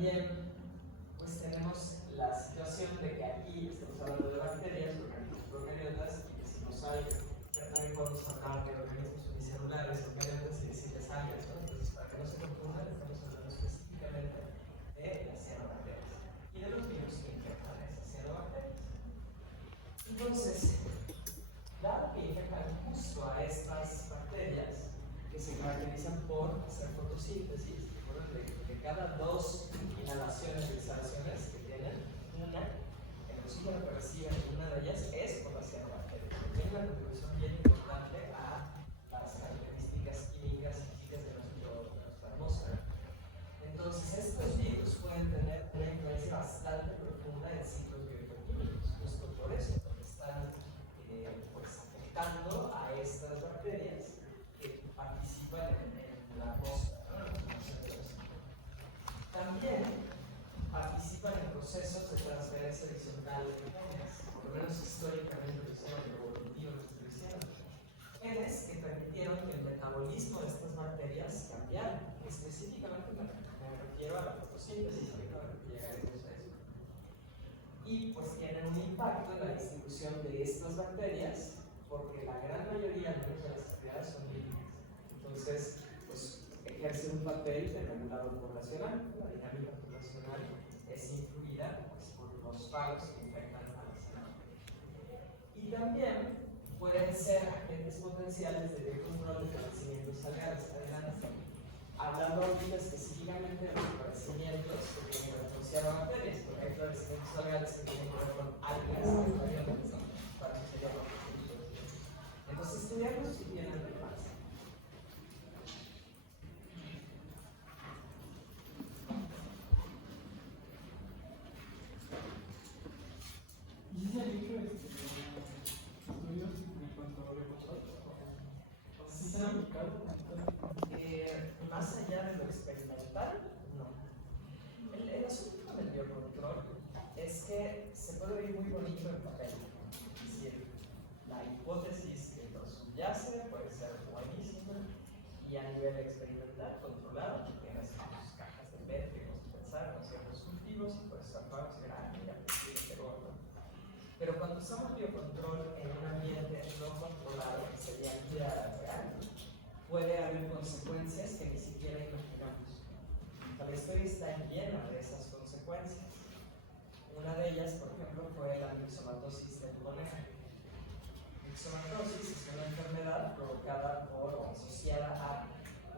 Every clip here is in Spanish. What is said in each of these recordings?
también pues tenemos la situación de que aquí estamos hablando de bacterias, organismos procariotas, y que si los hay, también podemos hablar de organismos unicelulares, eucariotas y de simples algas, ¿no? Entonces, para que no se confundan, estamos hablando específicamente de las cianobacterias y de los virus que infectan a esas cianobacterias. Entonces, dado que infectan justo a estas bacterias, que se caracterizan por hacer fotosíntesis, de cada 2 inhalaciones y exhalaciones que tienen, una, el oxígeno que reciben en una de ellas es por las cianobacterias. Tiene una contribución bien importante a las características químicas y físicas de nuestra atmósfera. Entonces, estos virus pueden tener una influencia bastante profunda en ciclos bioquímicos, justo por eso, porque están pues, afectando a estas bacterias que participan en la atmósfera, ¿no? También participan en procesos de transferencia horizontal de genes, por lo menos históricamente lo hicieron, evolutivamente lo hicieron. Genes que permitieron que el metabolismo de estas bacterias cambiara. Específicamente me refiero a la fotosíntesis, que llegaremos a eso. Y pues tienen un impacto en la distribución de estas bacterias, porque la gran mayoría de las actividades son líquidas. Entonces, pues ejerce un papel de regulador poblacional. La dinámica poblacional es influida pues, por los fagos que infectan a la salud. Y también pueden ser agentes potenciales de control de padecimientos algares. Adelante. Hablando ahorita específicamente de los padecimientos que tienen que ver con cianobacterias, porque hay padecimientos algares que tienen que ver con algas, eucariotas, ¿no? Para eso se llama. Entonces, estudiarlos si tienen relevancia. ¿Y si se ha dicho estudios en cuanto a reposar? ¿Sí se han aplicado? Más allá de lo experimental, no. El asunto con el biocontrol es que se puede ver muy bonito en papel. Es decir, la hipótesis que lo subyace puede ser buenísima y a nivel experimental, controlado, tienes tus cajas de PET que nos pensaron ciertos cultivos y pues actuamos y mira, pero pero cuando usamos biocontrol en un ambiente no controlado, que sería vida real, puede haber consecuencias que ni siquiera imaginamos. La historia está llena de esas consecuencias. Una de ellas, por ejemplo, fue la mixomatosis del conejo. Mixomatosis es una enfermedad provocada por o asociada a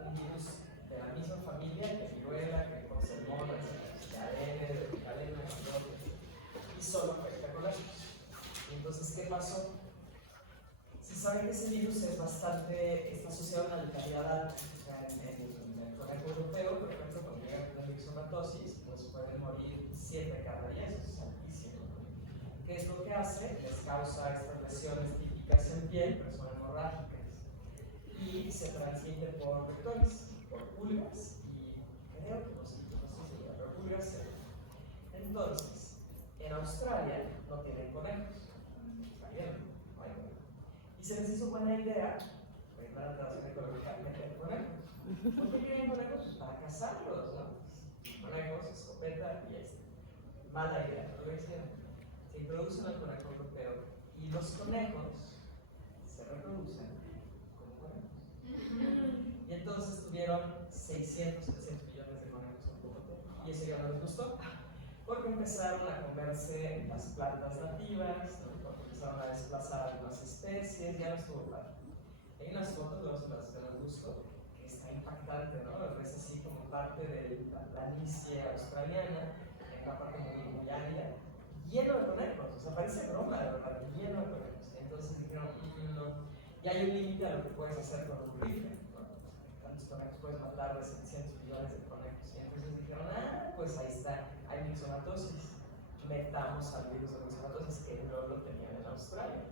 un virus de la misma familia que viruela, que con salmones, de cadena, y solo afecta a conejos. Entonces, ¿qué pasó? Se sabe que ese virus está asociado a una letalidad alta. En el conejo europeo, por ejemplo, cuando llega a la mixomatosis, pues pueden morir 7 cada 10, eso es altísimo. ¿Qué es lo que hace? Les causa estas lesiones típicas en piel, pero son hemorrágicas. Y se transmite por vectores, por pulgas, y creo que mosquitos, no estoy segura, pero pulgas se. Entonces, en Australia no tienen conejos. Está bien, no hay conejos. Y se les hizo buena idea, por una adaptación ecológica, meter conejos. ¿Por qué quieren conejos? Pues para cazarlos, ¿no? Conejos, escopeta y mala idea, ¿no lo hicieron? Se introducen al conejo europeo y los conejos se reproducen como conejos. Y entonces tuvieron 600, 300 millones de conejos en poco tiempo. Y eso ya no les gustó. Porque empezaron a comerse las plantas nativas, ¿no? Porque empezaron a desplazar algunas especies, ya no estuvo claro. Hay unas fotos, luego se las busco, que está impactante, ¿no? Es así como parte de la planicie australiana, en una parte muy árida, lleno de conejos, o sea, parece broma, de verdad, lleno de conejos. Entonces dijeron, no, y hay un límite a lo que puedes hacer con un rifle, ¿no? Tantos conejos puedes matar de 700 millones de conejos. Y entonces dijeron, pues ahí está, hay mixomatosis. Metamos al virus de mixomatosis que no lo tenían en Australia.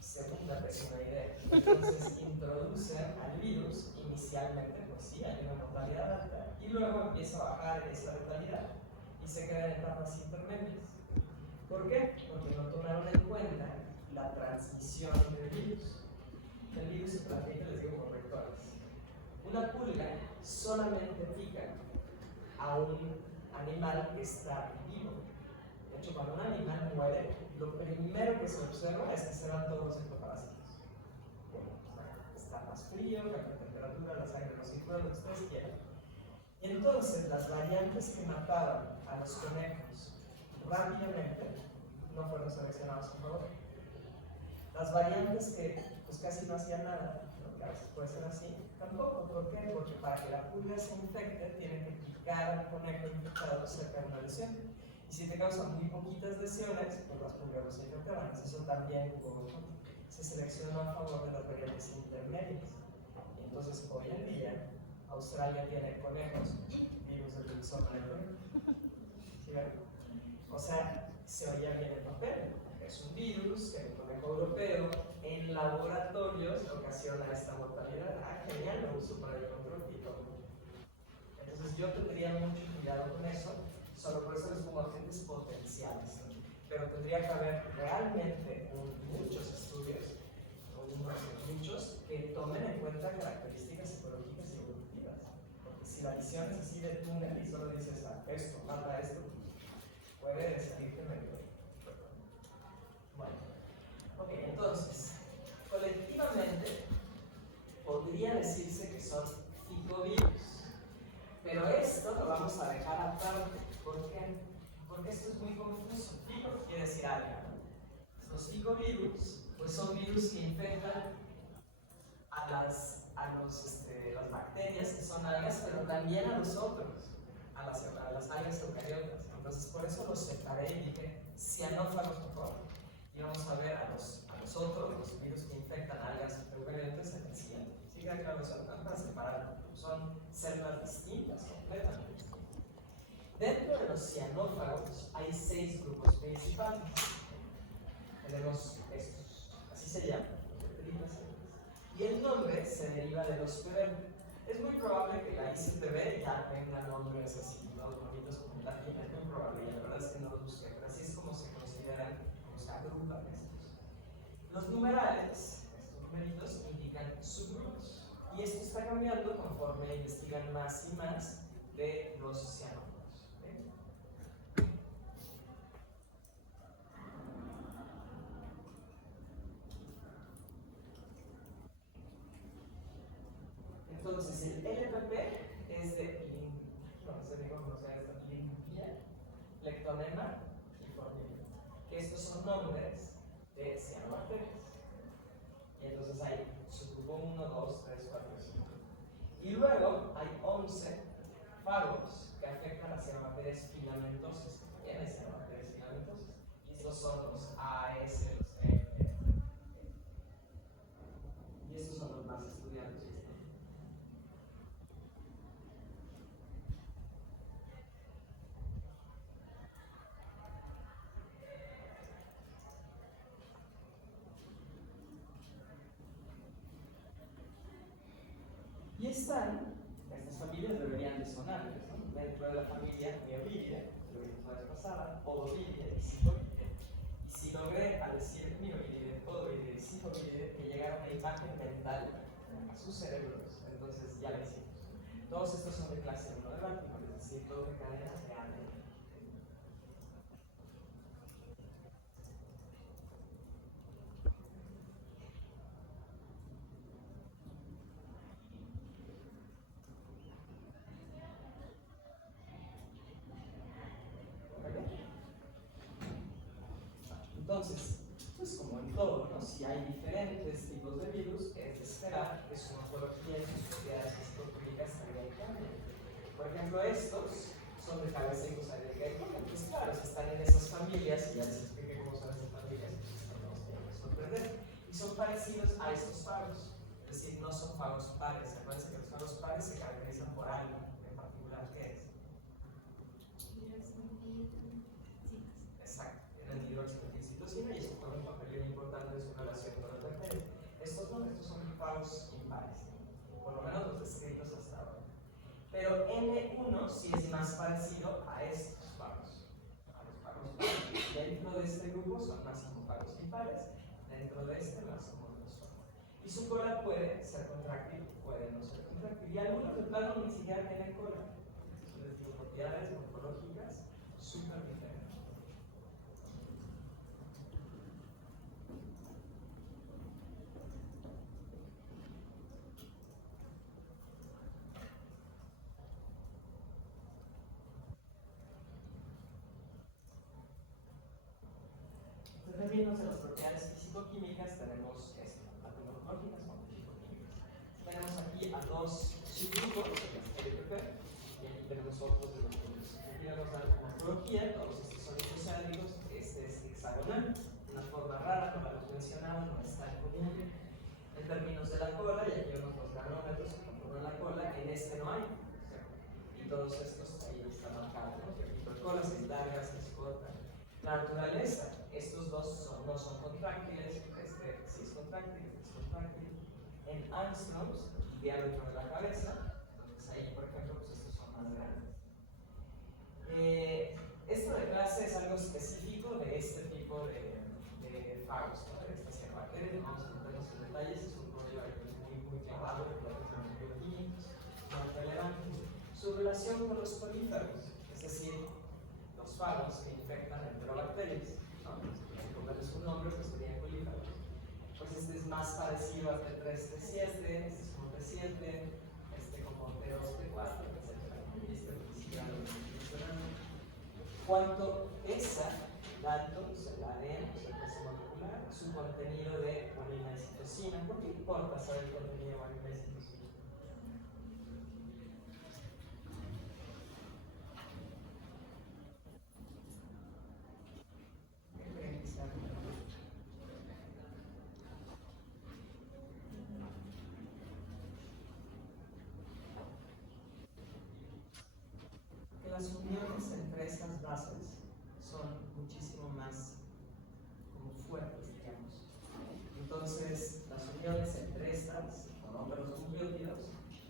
Segunda pésima idea. Entonces introducen al virus, inicialmente, pues sí, hay una mortalidad alta, y luego empieza a bajar esa letalidad y se queda en etapas intermedias. ¿Por qué? Porque no tomaron en cuenta la transmisión del virus. El virus se transmite, les digo, por vectores. Una pulga solamente pica a un animal que está vivo. De hecho, cuando un animal muere, lo primero que se observa es que se dan todos los ectoparásitos. Está más frío, cambia de temperatura, la sangre no circula, lo que ustedes quieran. Y entonces las variantes que mataron a los conejos rápidamente no fueron seleccionadas a favor. Las variantes que pues casi no hacían nada, lo que a veces puede ser así, tampoco. ¿Por qué? Porque para que la pulga se infecte tiene que picar al conejo infectado cerca de una lesión. Y si te causan muy poquitas lesiones, pues las pulgas no se infectaban. Eso también se seleccionó a favor de las variantes intermedias. Y entonces hoy en día Australia tiene conejos y virus del rizoma del conejo. ¿Sí ven? O sea, se oía bien el papel. Es un virus que el conejo europeo en laboratorios ocasiona esta mortalidad. Ah, genial, lo uso para el control y todo. Entonces yo tendría mucho cuidado con eso, solo por eso les pongo agentes potenciales. Pero tendría que haber realmente muchos estudios, muchos, que tomen en cuenta características psicológicas y evolutivas. Porque si la visión es así de túnel y solo dices, ah, esto, mata esto, puede salirte medio. Bueno, ok, entonces, colectivamente podría decirse que son ficovirus, pero esto lo vamos a dejar aparte. ¿Por qué? Porque esto es muy confuso. Fico quiere decir alga. Los ficovirus pues son virus que infectan a las bacterias que son algas, pero también a nosotros, a las algas eucariotas. Entonces, por eso los separé y dije cianófagos, por favor. Y vamos a ver a los otros, los virus que infectan algas eucariotas en el siguiente. Sí, claro, son para separar, son células distintas, completamente distintas. Dentro de los cianófagos hay 6 grupos principales. Tenemos estos, así se llaman, y el nombre se deriva del hospedero. Es muy probable que la ICTV ya tenga nombres así, ¿no? Bonitos como latín, es muy probable, y la verdad es que no los busqué, pero así es como se consideran, como se agrupan estos. Los numerales, estos numeritos, indican subgrupos, y esto está cambiando conforme investigan más y más de los cianófagos. Entonces, el LPP es de Limpia, Lectonema y Formilia, que estos son nombres de cianobacterias. Y entonces hay subgrupo 1, 2, 3, 4, 5. Y luego hay 11 fagos que afectan a cianobacterias filamentosas. ¿Quién es cianobacterias filamentosas? Y estos son los AS, los E. Y estos son los más estudiados. Y estas familias deberían de sonarles, ¿no? Dentro de la familia Miovidae, lo vimos la vez pasada, Odovidae y Sifovidae. Y si logré al decir Miovidae, Odovidae y Sifovidae que llegara una imagen mental a sus cerebros, entonces ya lo hicimos. Todos estos son de clase 1 de Baltimore, es decir, todos de cadenas de ADN. Entonces, pues como en todo, ¿no? Si hay diferentes tipos de virus, es de esperar que su morfología y sus propiedades fisiológicas también cambien. Por ejemplo, estos son de cabeza y gusarica y cola. Pues claro, si están en esas familias, y ya les expliqué cómo son esas familias, pues no nos tienen que sorprender. Y son parecidos a estos fagos, es decir, no son fagos pares. Acuérdense que los fagos pares se caracterizan por algo en particular. ¿Qué es? Exacto, tienen hidroximetilcitosina y eso juega un papel bien importante en su relación con las bacterias. Estos no, estos son fagos impares, por lo menos los descritos hasta ahora. Pero N1 sí es más parecido a estos fagos, a los fagos pares. Dentro de este grupo son más como fagos impares, dentro de este más como los fagos. Y su cola puede ser contráctil, puede no ser contráctil. Y algunos de plano ni siquiera tienen cola. Les digo por qué. propiedades morfológicas súper diferentes. En términos de las propiedades físico-químicas tenemos esto, tanto morfológicas como físico-químicas. Tenemos aquí a dos subgrupos de las TPP y aquí tenemos otros de los grupos. Aquí vamos a la morfología, todos estos son isocédricos, este es hexagonal, una forma rara, como hemos mencionado, no es tan común. En términos de la cola, y aquí vemos los granómetros que conforman la cola, en este no hay. Y todos estos ahí están marcados, ¿no? Que el tipo de cola se larga, se corta. La naturaleza, estos dos no son contráctiles, este sí es contráctil, este es contráctil. En angstroms, diámetro de la cabeza, entonces ahí, por ejemplo, pues estos son más grandes. Esto de clase es algo específico de este tipo de fagos, ¿no? De estas cianobacterias, no vamos a meternos en detalles, es un rollo muy clavado de los bioquímicos, no relevante. Su relación con los políferos, es decir, los fagos que infectan enterobacterias, ¿no? Si ponerles un nombre, pues serían políferos. Pues este es más parecido al T3, T7, este es como T7, este como T2, T4, etc. Y este pues sigue funcionando. Cuanto pesa datos, el ADN, pues el peso molecular, su contenido de guanina y citosina. ¿Por qué importa saber el contenido de guanina y citosina? Que las uniones entre estas bases son muchísimo más como fuertes, digamos. Entonces, las uniones entre estas, los nucleótidos,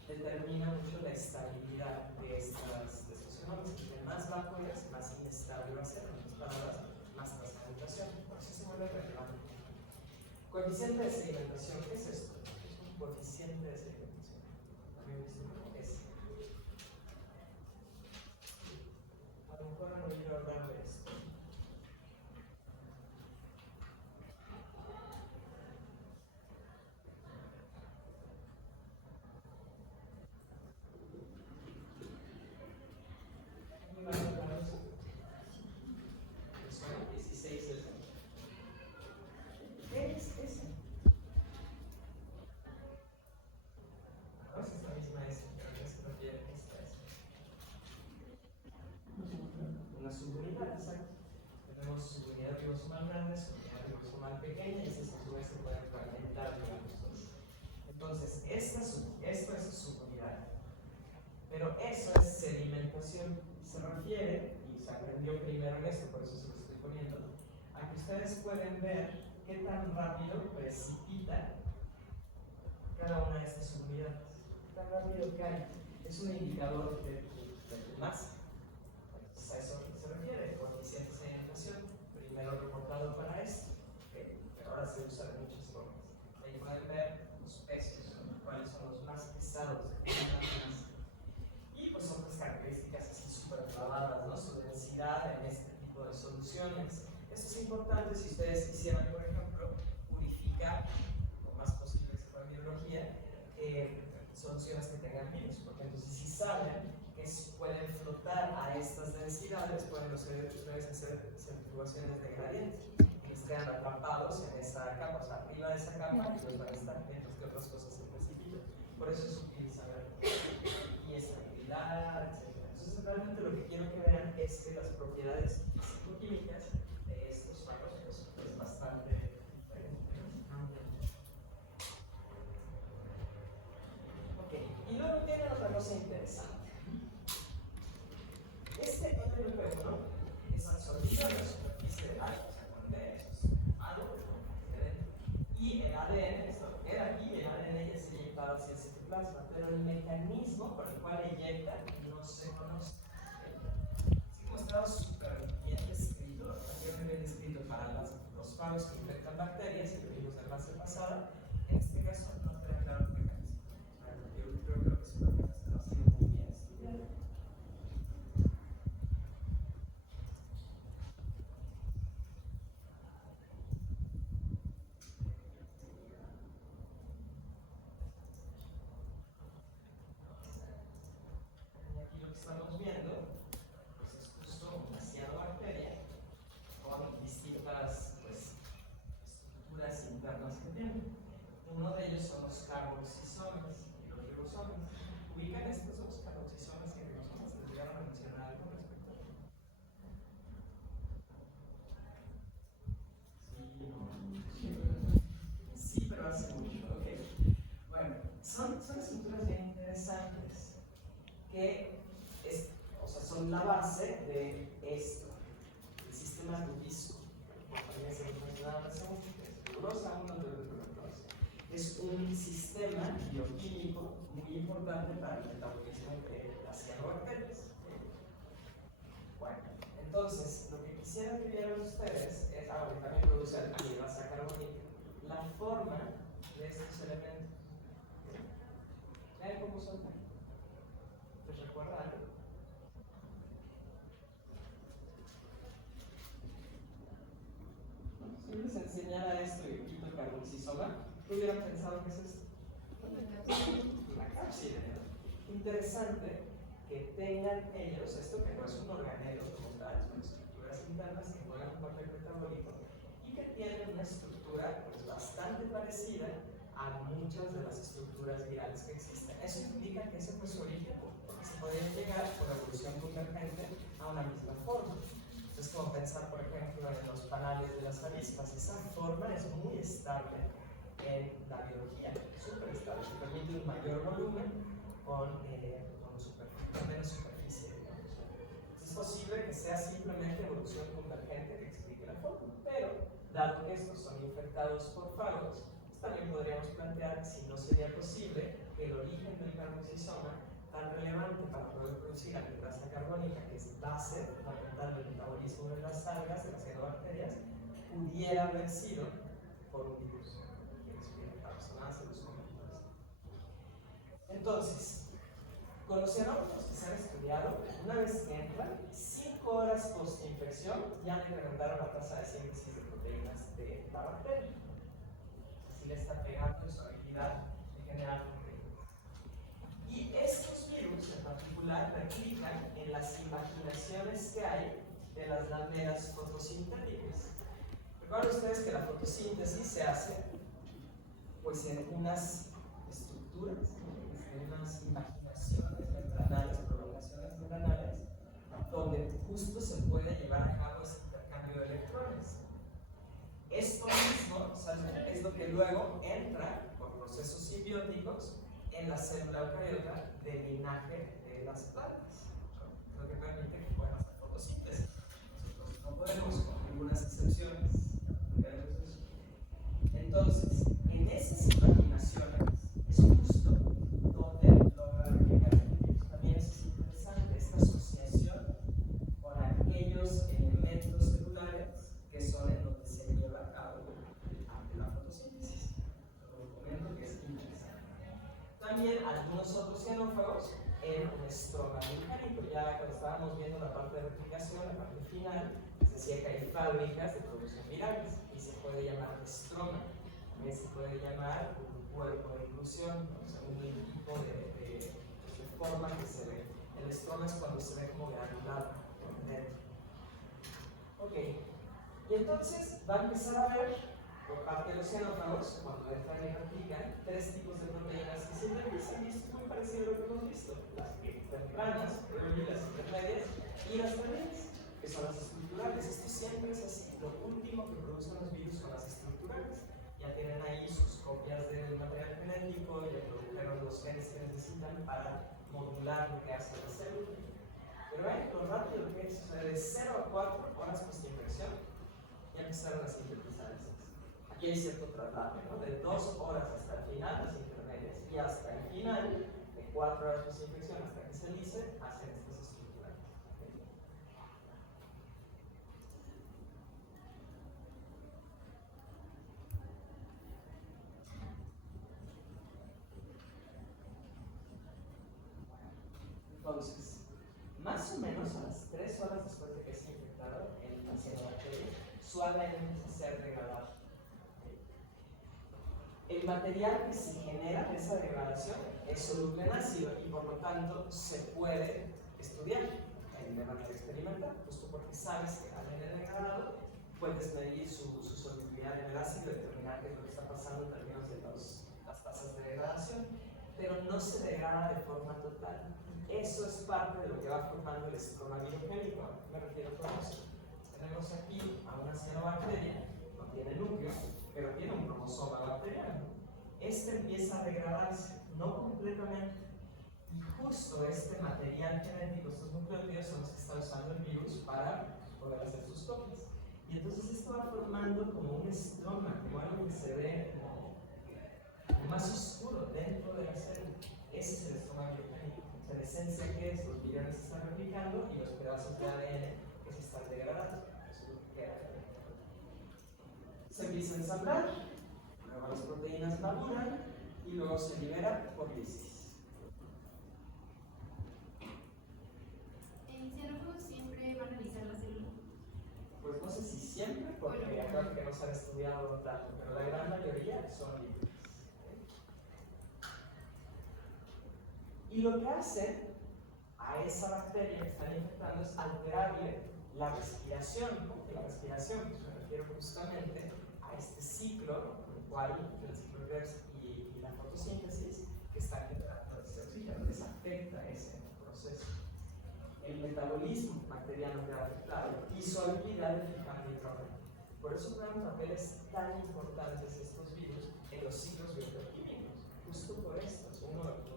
determinan mucho la estabilidad de estos uniones. Entre más bajo es, más inestable va a ser, en otras palabras, más tasa de mutación. Por eso se vuelve relevante. Coeficiente de sedimentación, ¿qué es esto? Es un coeficiente de sedimentación. También visto como S. A lo mejor han oído hablar de esto. ¿Alguien va a hablar de eso? ¿Me suena? 16 es. ¿Qué es ese? No es esta misma S, pero no se refiere a esta S. Una subunidad, exacto. Tenemos subunidad ribosomal grande, subunidad ribosomal pequeña, y esas a su vez se pueden fragmentar, digamos. Entonces, esto es subunidad. Pero eso es sedimentación. Se refiere, y se aprendió primero en esto, por eso se lo estoy poniendo, a que ustedes pueden ver qué tan rápido precipita cada una de estas subunidades. Qué tan rápido cae. Es un indicador de tu masa. Entonces, a eso se refiere, coeficiente de sedimentación, primero reportado para esto, pero ahora se usa de muchas formas. Ahí pueden ver los pesos, cuáles son los más pesados de cada masa. Y pues otras características así súper clavadas, ¿no? Su densidad en este tipo de soluciones. Esto es importante si ustedes quisieran, por ejemplo, purificar, lo más posible que se pueda en biología, soluciones que tengan virus, porque entonces si saben que pueden flotar a estas densidades, pueden ustedes hacer centrifugaciones de gradiente, que estén atrapados en esa capa, o sea, arriba de esa capa, y los van a estar, mientras que otras cosas se precipitan. Por eso es útil saber y estabilidad, etc. Entonces, realmente lo que quiero que vean es que las propiedades físico-químicas de estos fagos es bastante diferente. Ok, y luego tiene otra cosa interesante. Este NLP1 es absorbido en la superficie del algo, o sea, con esto es algo de lo que dentro. Y el ADN, esto queda aquí, y el ADN ya se eyectaba hacia el citoplasma, pero el mecanismo por el cual eyecta no se conoce. Sí, como estaba súper bien descrito, aquí o sea, son la base de esto, el sistema Rubisco. También se nos mencionaba hace mucho, que es rigurosa, es un sistema bioquímico muy importante para el metabolismo de las cianobacterias. Bueno, entonces, lo que quisiera que vieran ustedes es, ahora también produce anhidrasa carbónica, la forma de estos elementos. Vean cómo son. ¿Les recuerda algo? Si les enseñara esto y quito el carboxisoma, ¿qué hubieran pensado que es esto? Una cápside. Interesante que tengan ellos esto, que no es un organelo como tal, son estructuras internas que juegan un papel metabólico y que tienen una estructura pues, bastante parecida a muchas de las estructuras virales que existen. Eso indica que ese fue su origen, porque se podía llegar por evolución convergente a una misma forma. Es como pensar, por ejemplo, en los panales de las avispas. Esa forma es muy estable en la biología, súper estable, que permite un mayor volumen con menos superficie. Es posible que sea simplemente evolución convergente que explique la forma, pero dado que estos son infectados por fagos, también podríamos plantear si no sería posible que el origen del carboxisoma, tan relevante para poder producir anhidrasa carbónica, que es base fundamental del metabolismo de las algas, de las cianobacterias, pudiera haber sido por un virus que explica personas en los comentarios. Entonces, con los cianógenos que se han estudiado, una vez que entran, 5 horas post-infección ya incrementaron la tasa de síntesis de proteínas de la bacteria. Así le está pegando en su habilidad de generar proteínas. Y estos virus en particular replican en las imaginaciones que hay de las lameras fotosintéticas. Recuerden ustedes que la fotosíntesis se hace pues en unas estructuras, en unas imaginaciones membranales, prolongaciones membranales, donde justo se puede llevar a cabo ese intercambio de electrones. Esto mismo es lo que luego entra por procesos simbióticos en la célula eucariota del linaje de las plantas, lo que permite que puedan hacer fotosíntesis. Nosotros no podemos, con algunas excepciones. Entonces, en esas imaginaciones es justo donde logra replicar el virus. También es interesante esta asociación con aquellos elementos celulares que son en donde se lleva a cabo la fotosíntesis. Lo comento que es interesante. También algunos otros xenófagos en un estroma volcánico. Ya cuando estábamos viendo la parte de replicación, la parte final, se decía que hay fábricas de producción virales y se puede llamar estroma. También se puede llamar un cuerpo de inclusión, o sea, un tipo de forma que se ve. El estroma es cuando se ve como granulado por dentro. Ok, y entonces va a empezar a ver por parte de los xenófagos, cuando entran y replican, 3 tipos de proteínas que sintetizan, y esto es muy parecido a lo que hemos visto: las tempranas, las intermedias y las tardías, que son las estructurales. Esto siempre es así. Lo último que producen los virus son las estructurales. Ya tienen ahí sus copias del material genético, ya produjeron los genes que necesitan para modular lo que hace la célula. Pero vean lo rápido que es, o sea, de 0 a 4 horas post-infección ya empezaron a sintetizar esas. Aquí hay cierto traslado, ¿no? De 2 horas hasta el final, las intermedias, y hasta el final, de 4 horas post-infección hasta que se lice, hacen estas estructurales. Entonces, más o menos a las 3 horas después de que esté infectado, el cianobacteria suavemente empieza a ser degradado. El material que se genera de esa degradación es soluble en ácido y por lo tanto se puede estudiar de manera experimental, justo porque sabes que al venir degradado puedes medir su solubilidad en el ácido y determinar qué es lo que está pasando en términos de las tasas de degradación, pero no se degrada de forma total. Eso es parte de lo que va formando el estroma biogénico. ¿A qué me refiero con eso? Tenemos aquí a una cianobacteria, no tiene núcleo, pero tiene un cromosoma bacteriano. Este empieza a degradarse, no completamente, y justo este material genético, estos nucleótidos, son los que está usando el virus para poder hacer sus copias. Y entonces esto va formando como un estroma, como algo que se ve como más oscuro dentro de la célula. Ese es el estroma biogénico. O sea, en esencia, ¿qué es? Los viriones se están replicando y los pedazos de ADN que se están degradando. Eso es lo que queda. Se empieza a ensamblar, luego las proteínas maduran y luego se libera por lisis. ¿En cienófagos siempre van a analizar la célula? Pues no sé si siempre, porque creo que no se han estudiado tanto, pero la gran mayoría son libres. Y lo que hace a esa bacteria que están infectando es alterarle la respiración, ¿no? Y la respiración, pues me refiero justamente a este ciclo, por el cual el ciclo Krebs y la fotosíntesis que están generando este oxígeno, les afecta ese proceso. El metabolismo bacteriano queda afectado y su habilidad de fijar nitrógeno. Por eso juegan papeles tan importantes estos virus en los ciclos bioquímicos, justo por esto, es uno de los.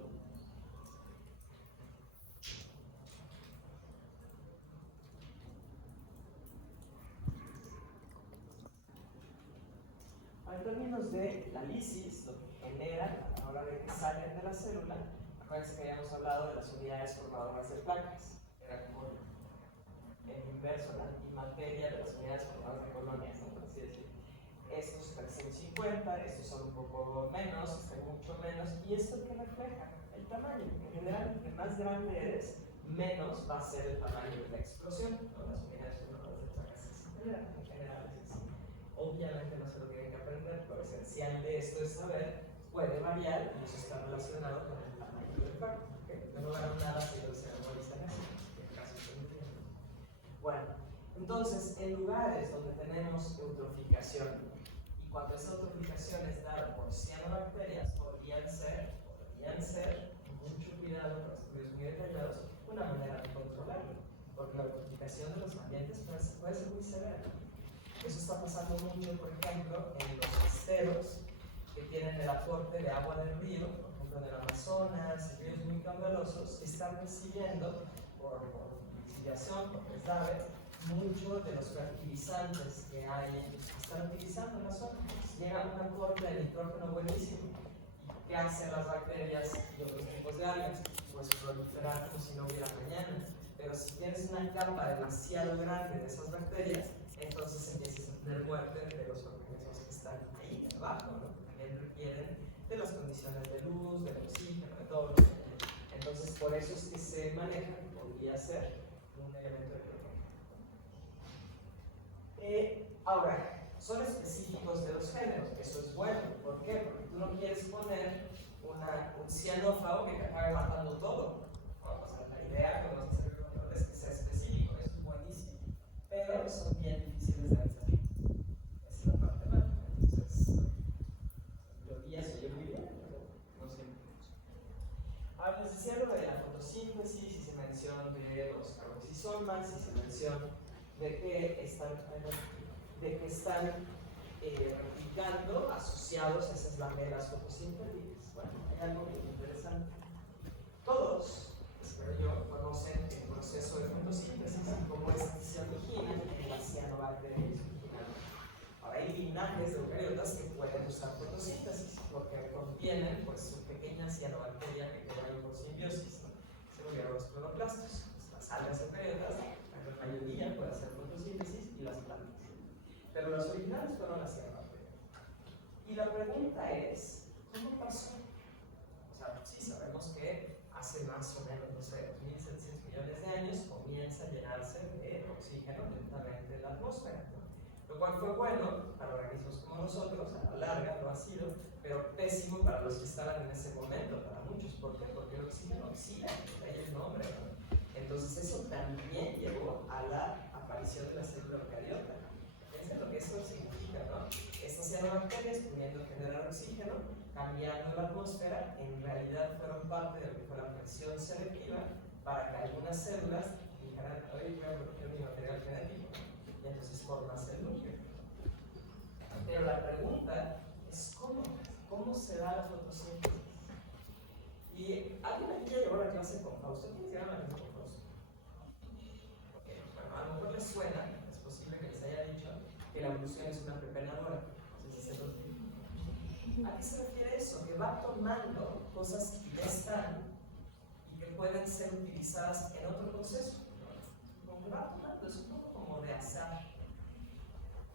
En términos de la lisis, lo que genera a la hora de que salen de la célula, acuérdense que habíamos hablado de las unidades formadoras de placas, era como el inverso, la antimateria de las unidades formadoras de colonias, ¿no? Por así decirlo. Estos están 150, estos son un poco menos, están mucho menos, y esto que refleja el tamaño. En general, entre más grande eres, menos va a ser el tamaño de la explosión, ¿no? Las unidades formadoras de placas en general es así. Obviamente no se lo tienen que aprender, lo esencial de esto es saber, puede variar y eso está relacionado con el tamaño del cuerpo. ¿Okay? No ganan nada si no se memorizan eso, en el caso de. Bueno, entonces, en lugares donde tenemos eutroficación, y cuando esa eutroficación es dada por cianobacterias, podrían ser, con mucho cuidado, con estudios muy detallados, una manera de controlarlo, porque la eutroficación de los ambientes puede ser muy severa. Eso está pasando mucho, por ejemplo, en los esteros que tienen el aporte de agua del río, por ejemplo, del Amazonas, ríos muy caudalosos, que están recibiendo por lixiviación, por desave, muchos de los fertilizantes que hay, están utilizando en la zona. Llega un aporte de nitrógeno buenísimo. ¿Y qué hacen las bacterias y otros tipos de algas? Pues proliferar como si no hubiera mañana. Pero si tienes una capa demasiado grande de esas bacterias, entonces empiezas a tener muerte de los organismos que están ahí abajo, ¿no? También requieren de las condiciones de luz, del oxígeno, de todo lo que tienen. Entonces, por eso es que se maneja, podría ser un elemento de protección. Ahora, son específicos de los géneros, eso es bueno. ¿Por qué? Porque tú no quieres poner un cianófago que te acabe matando todo. O sea, la idea que vamos a hacer es que sea específico, eso es buenísimo. Pero son bien difíciles de hacer. Esa es la parte mala. Entonces, teoría se oye muy bien, pero no siempre. Ahora les decía lo de la fotosíntesis, y se menciona de los carboxisomas, y se menciona de que están replicando asociados a esas lamelas fotosintéticas. Bueno, hay algo muy interesante. Todos, espero yo, conocen el proceso de fotosíntesis y cómo se origina en la cianobacteria original. Ahora hay linajes de eucariotas que pueden usar fotosíntesis porque contienen pues pequeñas cianobacterias que quedan por simbiosis, ¿no? Se volvieron los cloroplastos. Las algas eucariotas, la mayoría puede hacer fotosíntesis y las plantas. Pero las originales fueron las cianobacterias. Y la pregunta es, ¿cómo pasó? O sea, sí sabemos que hace más o menos, no sé, 2.700 millones de años comienza a llenarse de oxígeno lentamente en la atmósfera, ¿no? Lo cual fue bueno para organismos como nosotros, a la larga lo ha sido, pero pésimo para los que estaban en ese momento, para muchos. ¿Por qué? Porque el oxígeno oxida, de ahí el nombre, ¿no? Entonces eso también llevó a la aparición de la célula eucariota. Fíjense lo que eso significa, ¿no? Estas cianobacterias, pudiendo generar oxígeno, cambiando la atmósfera, en realidad fueron parte de lo que fue la presión selectiva para que algunas células dijeran, oye, voy a proteger mi material genético, y entonces formas el núcleo. Pero la pregunta es ¿cómo? ¿Cómo se da la fotosíntesis? Y ¿Alguien aquí ya llevó la clase con Fausto? ¿Quiénes llevaron la clase con Fausto? Ok, bueno, a lo mejor les suena, es posible que les haya dicho que la evolución es una pepenadora. No sé si se lo digo. ¿A qué se refiere eso? Que va tomando cosas que ya están y que pueden ser utilizadas en otro proceso. Como que va tomando, es un poco como de azar.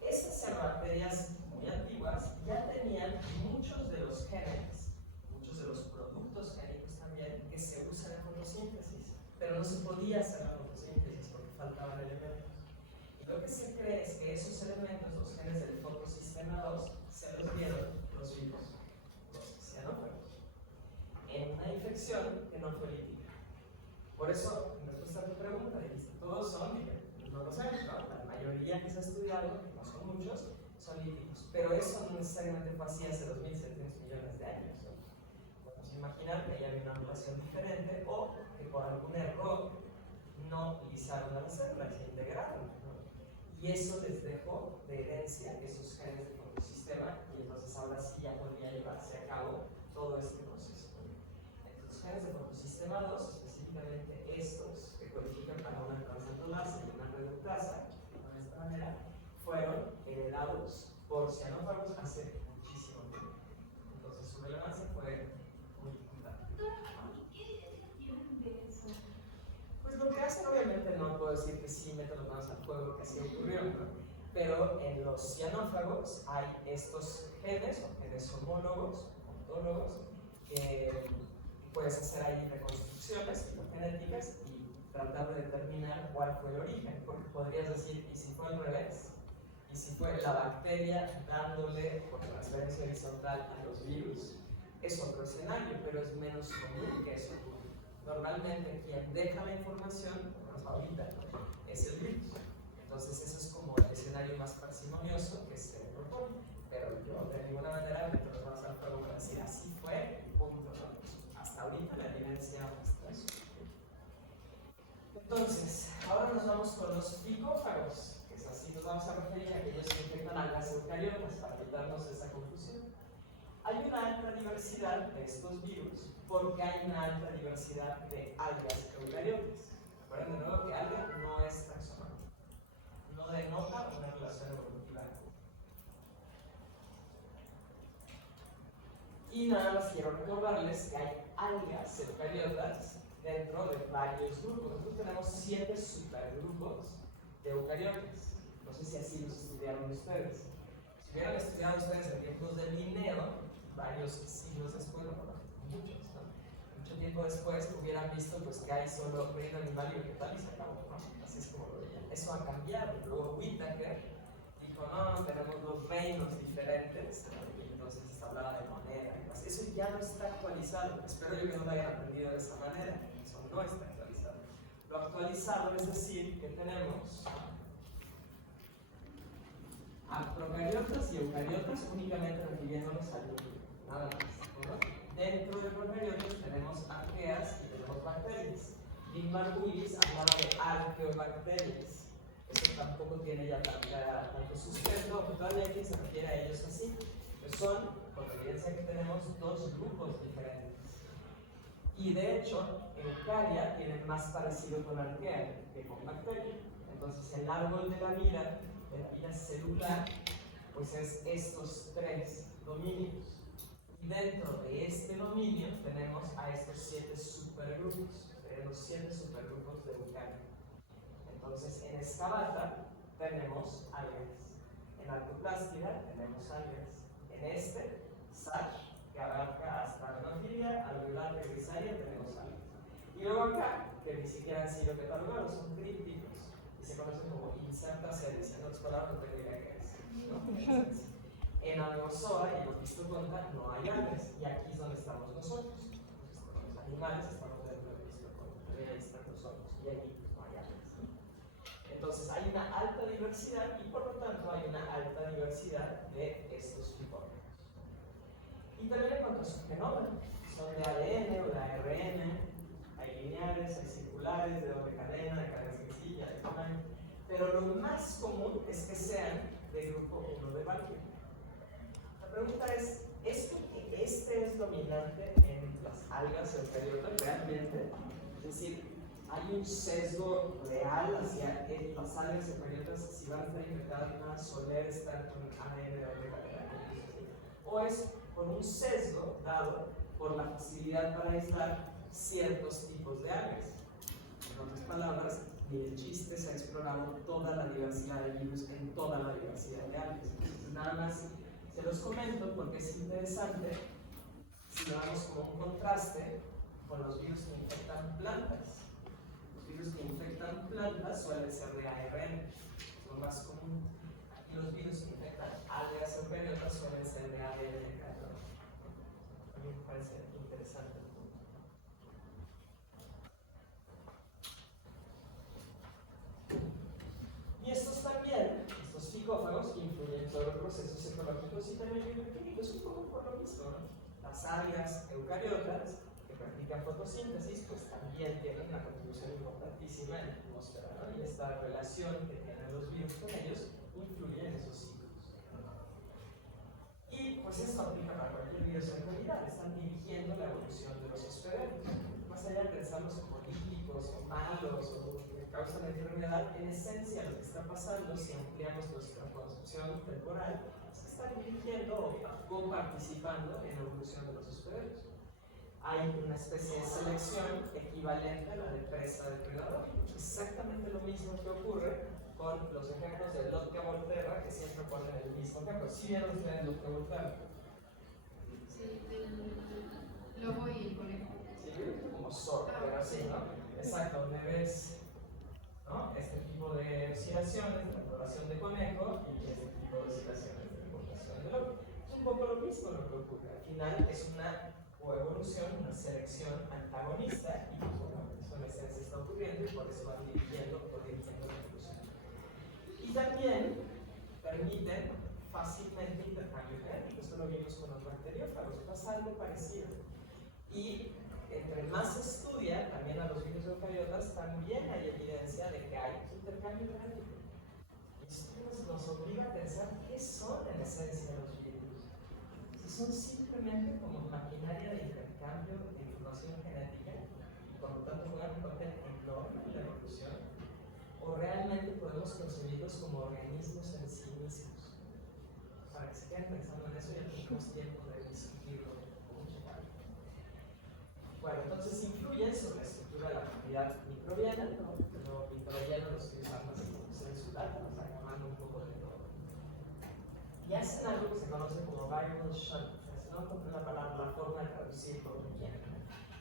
Estas bacterias muy antiguas ya tenían muchos de los genes, muchos de los productos génicos también, que se usan en fotosíntesis, pero no se podía hacer la fotosíntesis porque faltaban elementos. Y lo que se cree es que esos elementos, los genes del fotosistema 2, se los dieron los vivos, los cianófagos, en una infección que no fue lítica. Por eso, en respuesta a tu pregunta, dijiste, todos son, no lo sabes, ¿no? La mayoría que se ha estudiado, que no son muchos, son líticos. Pero eso no necesariamente fue así hace 2.700 millones de años, ¿no? Podemos imaginar que haya una mutación diferente o que por algún error no utilizaron a las células, se integraron, ¿no? Y eso les dejó de herencia esos genes del fotosistema, y entonces ahora sí ya podría llevarse a cabo todo este proceso. Los genes de fotosistema 2, específicamente estos que codifican para una transcentrulasa y una reductasa, de esta manera, fueron heredados por cianófagos hace muchísimo tiempo. Entonces su relevancia fue muy importante. ¿Y qué tienen de eso? Pues lo que hacen, obviamente, no puedo decir que sí meten las manos al fuego, que así ocurrió, ¿no? Pero en los cianófagos hay estos genes, o genes homólogos, ontólogos, que puedes hacer ahí reconstrucciones filogenéticas y tratar de determinar cuál fue el origen, porque podrías decir, ¿y si fue al revés? ¿Y si fue la bacteria dándole por transferencia horizontal a los virus? Es otro escenario, pero es menos común que eso. Normalmente quien deja la información, menos ahorita, es el virus. Entonces eso es como el escenario más parsimonioso que se propone. Pero yo de ninguna manera meto las manos al fuego para decir así fue, punto, ¿no? Hasta ahorita la evidencia muestra eso. Entonces, ahora nos vamos con los ficófagos, que es así nos vamos a referir a aquellos que infectan algas eucariotas para evitarnos esa confusión. Hay una alta diversidad de estos virus porque hay una alta diversidad de algas eucariotas. Recuerden de nuevo que alga no es taxonómica, no denota una relación evolutiva. Y nada más quiero recordarles que hay algas eucariotas dentro de varios grupos. Nosotros tenemos 7 supergrupos de eucariotas. No sé si así los estudiaron ustedes. Si hubieran estudiado ustedes en tiempos de Linneo, varios siglos después, muchos, ¿no? Mucho tiempo después, hubieran visto pues, que hay solo reino animal y vegetal y se acabó, ¿no? Así es como lo veían. Eso ha cambiado. Luego Whittaker dijo, no, tenemos 2 reinos diferentes, y entonces se hablaba de moneda. Eso ya no está actualizado. Espero yo que no lo hayan aprendido de esa manera. Eso no está actualizado. Lo actualizado es decir que tenemos a procariotas y eucariotas únicamente refiriéndonos al núcleo, nada más, ¿no? Dentro de procariotas tenemos arqueas y tenemos bacterias. Lindbergh Willis hablaba de arqueobacterias. Eso tampoco tiene ya tanto sustento, actualmente se refiere a ellos así. Pues son, por la evidencia que tenemos, 2 grupos diferentes. Y de hecho, eucaria tiene más parecido con arquea que con bacteria. Entonces, el árbol de la vida celular, pues es estos 3 dominios. Y dentro de este dominio tenemos a estos 7 supergrupos. Tenemos 7 supergrupos de eucaria. Entonces, en Escabata tenemos algas. En Artoplástida tenemos algas. En este, SASH, que abarca hasta Renofilia, alveolar, grisaria, tenemos algas. Y luego acá, que ni siquiera han sido catalogados, son crípticos y se conocen como incertaceres. En otras palabras, no tengo idea qué es, ¿no? En Algozoa y en Histoconta no hay algas, y aquí es donde estamos nosotros. Entonces, con los animales estamos dentro de Histoconta, y ahí están nosotros, y aquí pues, no hay algas. Entonces, hay una alta diversidad y por lo tanto hay una alta diversidad de estos ficófagos. Y también en cuanto a su genoma, son de ADN o de ARN, hay lineares, hay circulares, de doble cadena, de cadena sencilla, de tamaño, pero lo más común es que sean de grupo 1 de Valkyrie. La pregunta es, es porque este es dominante en las algas eucariotas realmente, es decir, hay un sesgo real hacia las algas eucariotas si van a estar infectadas, van a soler estar con ADN de doble cadena, o es por un sesgo dado por la facilidad para aislar ciertos tipos de algas. En otras palabras, ni el chiste se ha explorado toda la diversidad de virus en toda la diversidad de algas. Entonces, nada más se los comento porque es interesante si lo damos como un contraste con los virus que infectan plantas. Los virus que infectan plantas suelen ser de ARN, es lo más común. Y los virus que infectan algas eucariotas suelen ser de ADN de carbono. A mí me parece interesante el punto. Y estos también, estos ficófagos, influyen sobre procesos ecológicos y también bioquímicos, un poco por lo mismo, ¿no? Las algas eucariotas que practican fotosíntesis, pues también tienen una contribución importantísima en la atmósfera, ¿no? Y esta relación que tienen los virus con ellos influye en esos ciclos. Y pues esto aplica para cualquier virus en realidad, están dirigiendo la evolución de los hospederos. Más allá de pensarlos como líticos o malos o que causan la enfermedad, en esencia lo que está pasando, si ampliamos nuestra concepción temporal, es que están dirigiendo o participando en la evolución de los hospederos. Hay una especie de selección equivalente a la de presa-depredador, exactamente lo mismo que ocurre con los ejemplos de Lotka Volterra, que siempre ponen el mismo ejemplo. ¿Sí vieron ustedes Lotka Volterra? Sí, del lobo y el conejo. Sí, como Zorro, pero así, ¿no? Exacto, donde ves, ¿no? Este tipo de oscilaciones, de población de conejo y este tipo de oscilaciones de población de lobo. Es un poco lo mismo lo que ocurre. Al final es una coevolución, una selección antagonista y pues, bueno, eso en esencia está ocurriendo y por eso van dirigiendo la evolución. Y también permiten fácilmente intercambio genético, eso lo vimos con los bacteriófagos, pasa algo parecido. Y entre más se estudia también a los virus eucariotas, también hay evidencia de que hay intercambio genético. Y esto nos obliga a pensar qué son en esencia los virus. Si son simplemente como maquinaria de intercambio de información genética, y por lo tanto juegan un papel enorme en la evolución, o realmente podemos concebirlos como organismos en sí mismos. Para que se queden pensando en eso, ya tenemos tiempo de discutirlo mucho más. Bueno, entonces influyen sobre la estructura de la comunidad microbiana, ¿no? Lo microbiano lo estoy usando así como censurar, o sea, llamando un poco de todo. Y hacen algo que se conoce como viral shunt. No encontré la forma de traducirlo bien.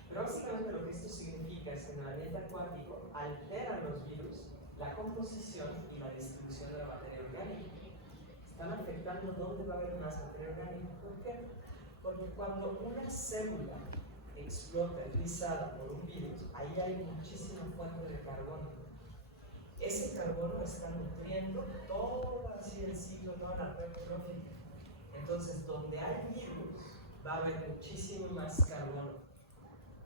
Pero básicamente lo que esto significa es que en el ambiente acuático alteran los virus la composición y la distribución de la materia orgánica. Están afectando dónde va a haber más materia orgánica. ¿Por qué? Porque cuando una célula explota, es rizada por un virus, ahí hay muchísima fuente de carbono. Ese carbono está nutriendo todo así el ciclo, toda la red trófica. Entonces, donde hay virus, va a haber muchísimo más carbono.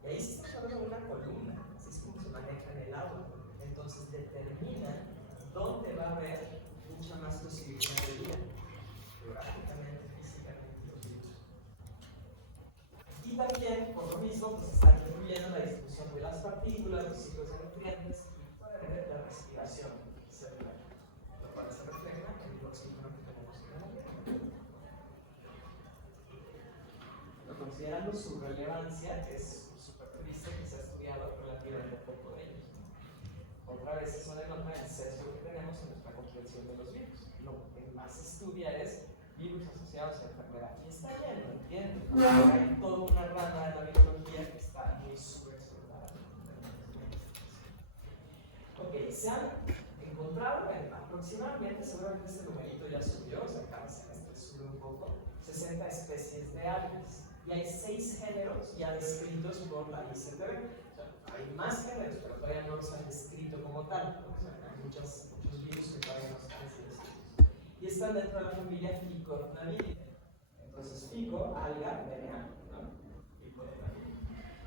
Y ahí se está hablando de una columna, así es como se maneja en el agua. Entonces determina dónde va a haber mucha más posibilidad de vida, geográficamente, físicamente, los virus. Y también, por lo mismo, pues está incluyendo la distribución de las partículas, los ciclos de nutrientes y puede haber la respiración celular, lo cual se refleja en el oxígeno que tenemos en el ambiente. Considerando su relevancia, es súper triste que se ha estudiado relativamente poco de ellos. Otra vez eso denota el sesgo que tenemos en nuestra comprensión de los virus. Lo que más se estudia es virus asociados a enfermedad. Y está bien, lo entiendo. Hay toda una rama de la biología que está muy subexplotada. Ok, se han encontrado aproximadamente, seguramente este numerito ya subió, o sea, cada semestre sube un poco, 60 especies de algas. Y hay 6 géneros ya descritos por la ICTV. O sea, hay más géneros, pero todavía no los han descrito como tal. O sea, hay muchos virus que todavía no están descritos. Y están dentro de la familia Phycodnavidae. Entonces, Fico, alga, DNA, ¿no? Phycodnavidae.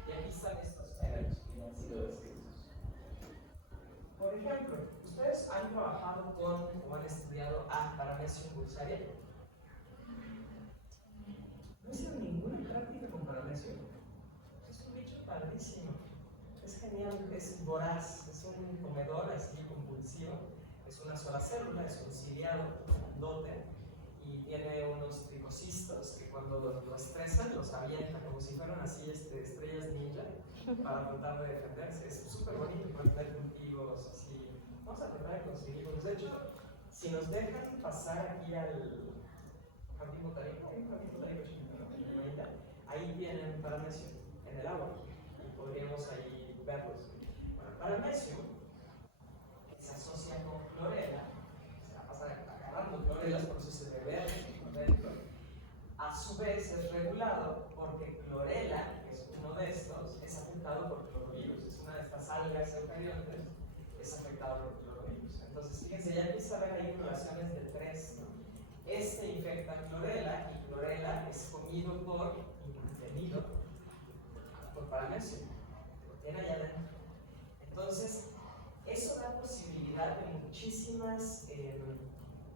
Y aquí están estos géneros que ya han sido descritos. Por ejemplo, ¿ustedes han trabajado con o han estudiado a Paramecium bursaria? No hicieron ninguna práctica con paramecio. Es un bicho padrísimo. Es genial, es voraz, es un comedor así compulsivo. Es una sola célula, es un ciliado, grandote, y tiene unos tricocistos que cuando lo estresan los avientan como si fueran así estrellas ninja para tratar de defenderse. Es súper bonito para tener cultivos así. Vamos a tratar de conseguirlos. De hecho, si nos dejan pasar aquí al jardín botánico, hay un jardín botánico chiquito, ahí tienen paramecio en el agua y podríamos ahí verlos. Bueno, paramecio se asocia con clorela, se la pasa agarrando clorelas, por eso se ve verde por dentro. A su vez es regulado porque clorela, que es uno de estos, es afectado por clorovirus, es una de estas algas eucariontes, es afectado por clorovirus. Entonces, fíjense, ya empieza a haber ahí relaciones de tres, ¿no? Este infecta clorela y clorela es comido por y mantenido por paramecio, lo tiene allá adentro. Entonces, eso da posibilidad de muchísimas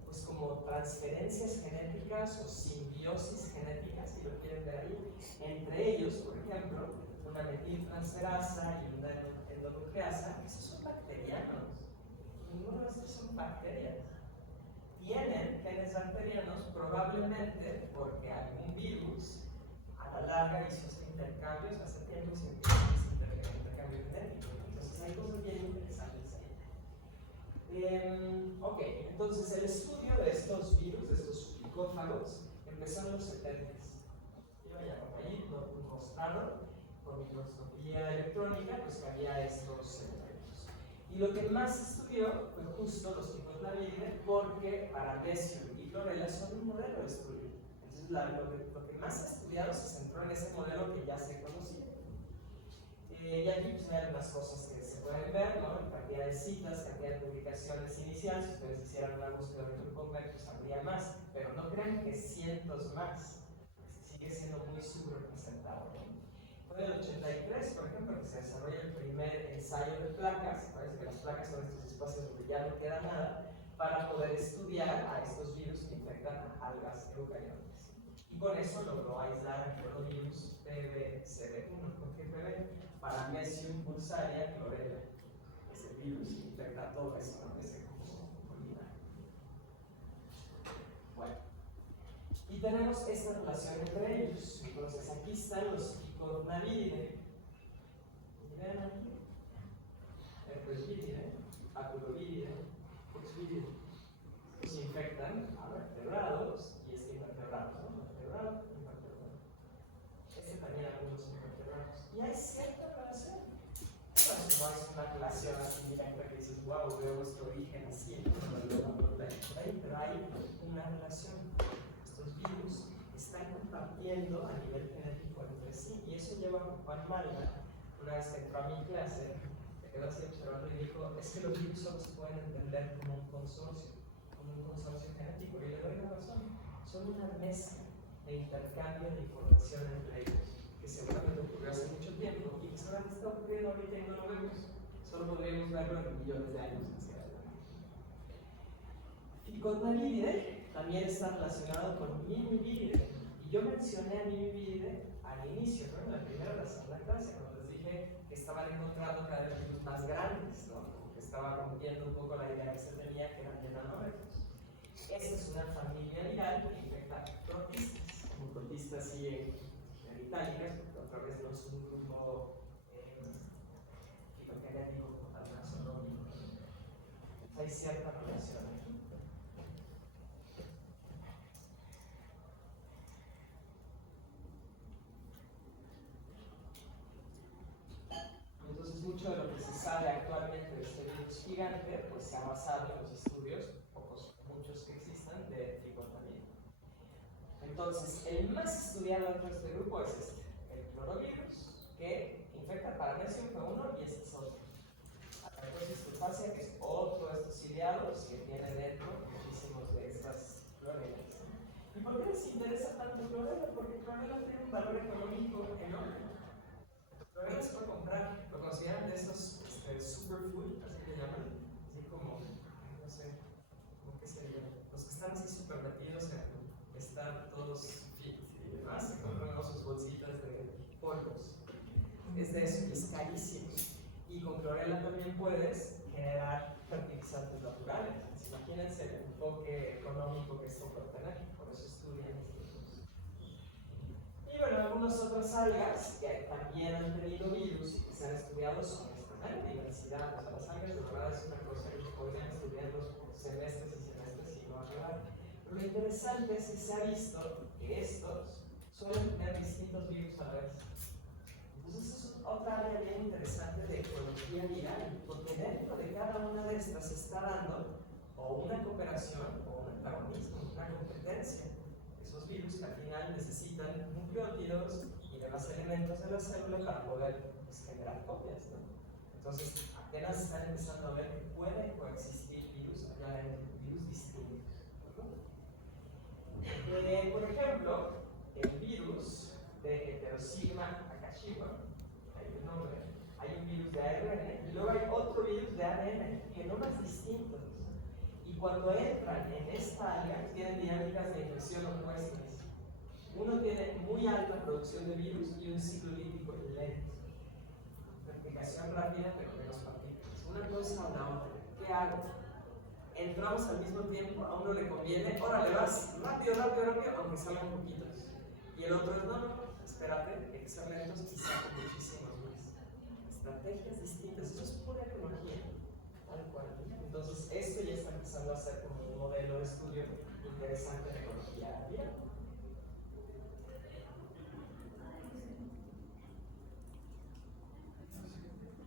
pues como transferencias genéticas o simbiosis genéticas, si lo quieren ver ahí, entre ellos, por ejemplo, una metiltransferasa y una endonucleasa. Esos son bacterianos, ninguno de estos son bacterias. Tienen genes bacterianos probablemente porque algún virus a la larga hizo ese intercambio, hace tiempo se empieza ese intercambio genético. Entonces hay cosas bien interesantes ahí. Ok, entonces el estudio de estos virus, de estos picófagos, empezó en los 70s. Ahí lo mostraron con microscopía electrónica, pues que había estos efectos. Y lo que más estudió fue justo los tipos Navidae, porque paramecio y clorela son un modelo de estudio. Entonces lo que más ha estudiado se centró en ese modelo que ya se conocía. Y aquí pues, hay algunas cosas que se pueden ver, ¿no? Cantidad de citas, cantidad de publicaciones iniciales. Si ustedes hicieran una búsqueda de PubMed, pues habría más, pero no crean que cientos más. Sigue siendo muy subrepresentado, ¿no? Fue en el 83, por ejemplo, que se desarrolla el primer ensayo de placas. Parece que las placas son estos espacios donde ya no queda nada, para poder estudiar a estos virus que infectan a algas eucariontes. Y con eso logró aislar el coronavirus PBCD1, porque PB Paramecium bursaria clorela. Ese virus infecta todo eso, ¿no? Ese combinado. Bueno, y tenemos esta relación entre ellos. Entonces aquí están los Picornavidae. Y vean aquí. Herpesviridae, Aculovidae, Fuxviridae. Estos infectan a vertebrados y este invertebrados, ¿no? Vertebrado, invertebrado. Este también algunos invertebrados. Y hay cierta relación. Entonces no es una relación así directa que dices, wow, veo vuestro origen así, pero hay una relación. Estos virus están compartiendo a nivel genético entre sí, y eso lleva a Juan Malga, una vez que entró a mi clase, se quedó así observando y dijo, es que los virus solo se pueden entender como un consorcio genético, y le doy la razón. Son una mezcla de intercambio de información entre ellos, que seguramente ocurrió hace mucho tiempo y que solamente está ocurriendo ahorita y no lo vemos. Solo podríamos verlo en millones de años hacia adelante. Picornavidae también está relacionado con Mimiviridae. Y yo mencioné a Mimiviridae al inicio, ¿no? En la primera o la segunda clase, cuando les dije que estaban encontrando cada vez virus más grandes, ¿no? Como que estaba rompiendo un poco la idea que se tenía que eran enanómetros. Esta es una familia viral que infecta protistas, como protistas así en itálicas, porque otra vez no es un grupo filogenético como tal, no son lógicos. Hay cierta relación aquí. Entonces, mucho de lo que se sabe actualmente de este virus gigante, pues se ha basado en los estudios, muchos que existan, de Picornavidae. Entonces, el más estudiado dentro de este grupo es este, el clorovirus, que infecta Paramecium P1 y este es otro. Acariosis tufacia, que es otro de estos ciliados que tiene dentro muchísimos de estas clorelas. ¿Y por qué les interesa tanto clorela? Porque clorela tiene un valor económico enorme. Clorela se puede comprar, lo consideran de esos superfood, así que llaman, así como, no sé, ¿cómo que sería? Los que están así super metidos en estar todos fit y demás, generar fertilizantes naturales. Imagínense el enfoque económico que esto puede tener, por eso estudian estos dos. Y bueno, algunas otras algas que también han tenido virus y que se han estudiado son esta diversidad. O sea, las algas de verdad es una cosa que podrían estudiarlos por semestres y semestres y no acabar. Pero lo interesante es que se ha visto que estos suelen tener distintos virus a la vez. Entonces es otra área bien interesante de ecología viral, porque dentro de cada una de estas se está dando o una cooperación o un antagonismo, una competencia. Esos virus que al final necesitan nucleótidos y demás elementos de la célula para poder pues, generar copias, ¿no? Entonces apenas están empezando a ver que pueden coexistir virus, allá en virus distintos, ¿no? Por ejemplo, el virus de Heterosigma akashiwa, hay un nombre, hay un virus de ARN y luego hay otro virus de ADN, genomas distintos. Y cuando entran en esta área, tienen dinámicas de infección opuestas. Uno tiene muy alta producción de virus y un ciclo lítico lento. Replicación rápida, pero menos partículas. Una cosa o la otra. ¿Qué hago? Entramos al mismo tiempo, a uno le conviene, órale, vas rápido, aunque salgan poquitos. Y el otro es, no, espérate, hay que ser lentos y sacan muchísimos más. Estrategias distintas, eso es pura ecología, tal cual. Entonces, esto ya está empezando a ser como un modelo de estudio interesante de ecología viral.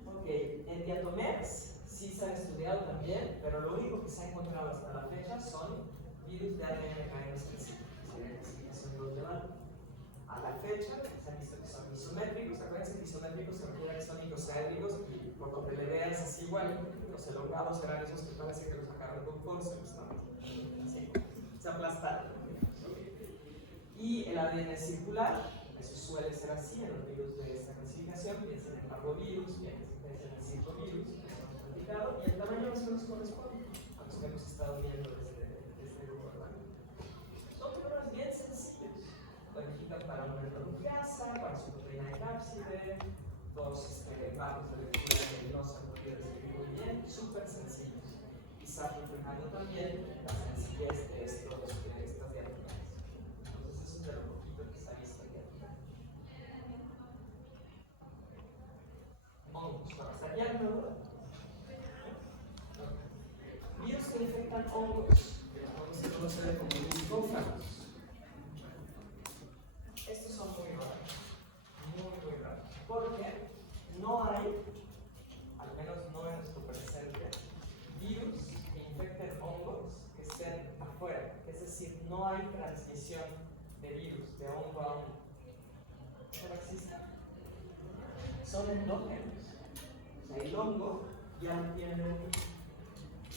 Ok, en diatomers sí se han estudiado también, pero lo único que se ha encontrado hasta la fecha son virus de ADN cadena específica, sería la clasificación 2 de Van. A la fecha se han visto que son isométricos, acuérdense que isométricos se refiere a que son icosaédricos y por lo que le veas es igual, los elongados serán esos que parece que los sacaron con forceps, ¿no? Sí, se aplastaron. Y el ADN circular, eso suele ser así en los virus de esta clasificación, piensen en parvovirus, piensen en circovirus, que hemos platicado, y el tamaño más o menos corresponde a los que hemos estado viendo desde grupo urbano. Son programas bien sencillos. Codifican para una nucleasa, para su proteína de cápside, dos barcos de lectura que no se han podido describir muy bien, súper sencillos. Quizás reflejando también la sencillez de estas diatomías. Entonces, eso es de lo poquito que se ha visto en diatomías. Hongos, ¿hasta aquí hay una duda? Virus que infectan hongos, que se conoce como licófagos. Estos son muy raros, muy raros, porque no hay, al menos no en nuestro presente, virus que infecten hongos que estén afuera, es decir, no hay transmisión de virus de hongo a hongo. Eso no existe. Son endógenos. O sea, el hongo ya no tiene un virus.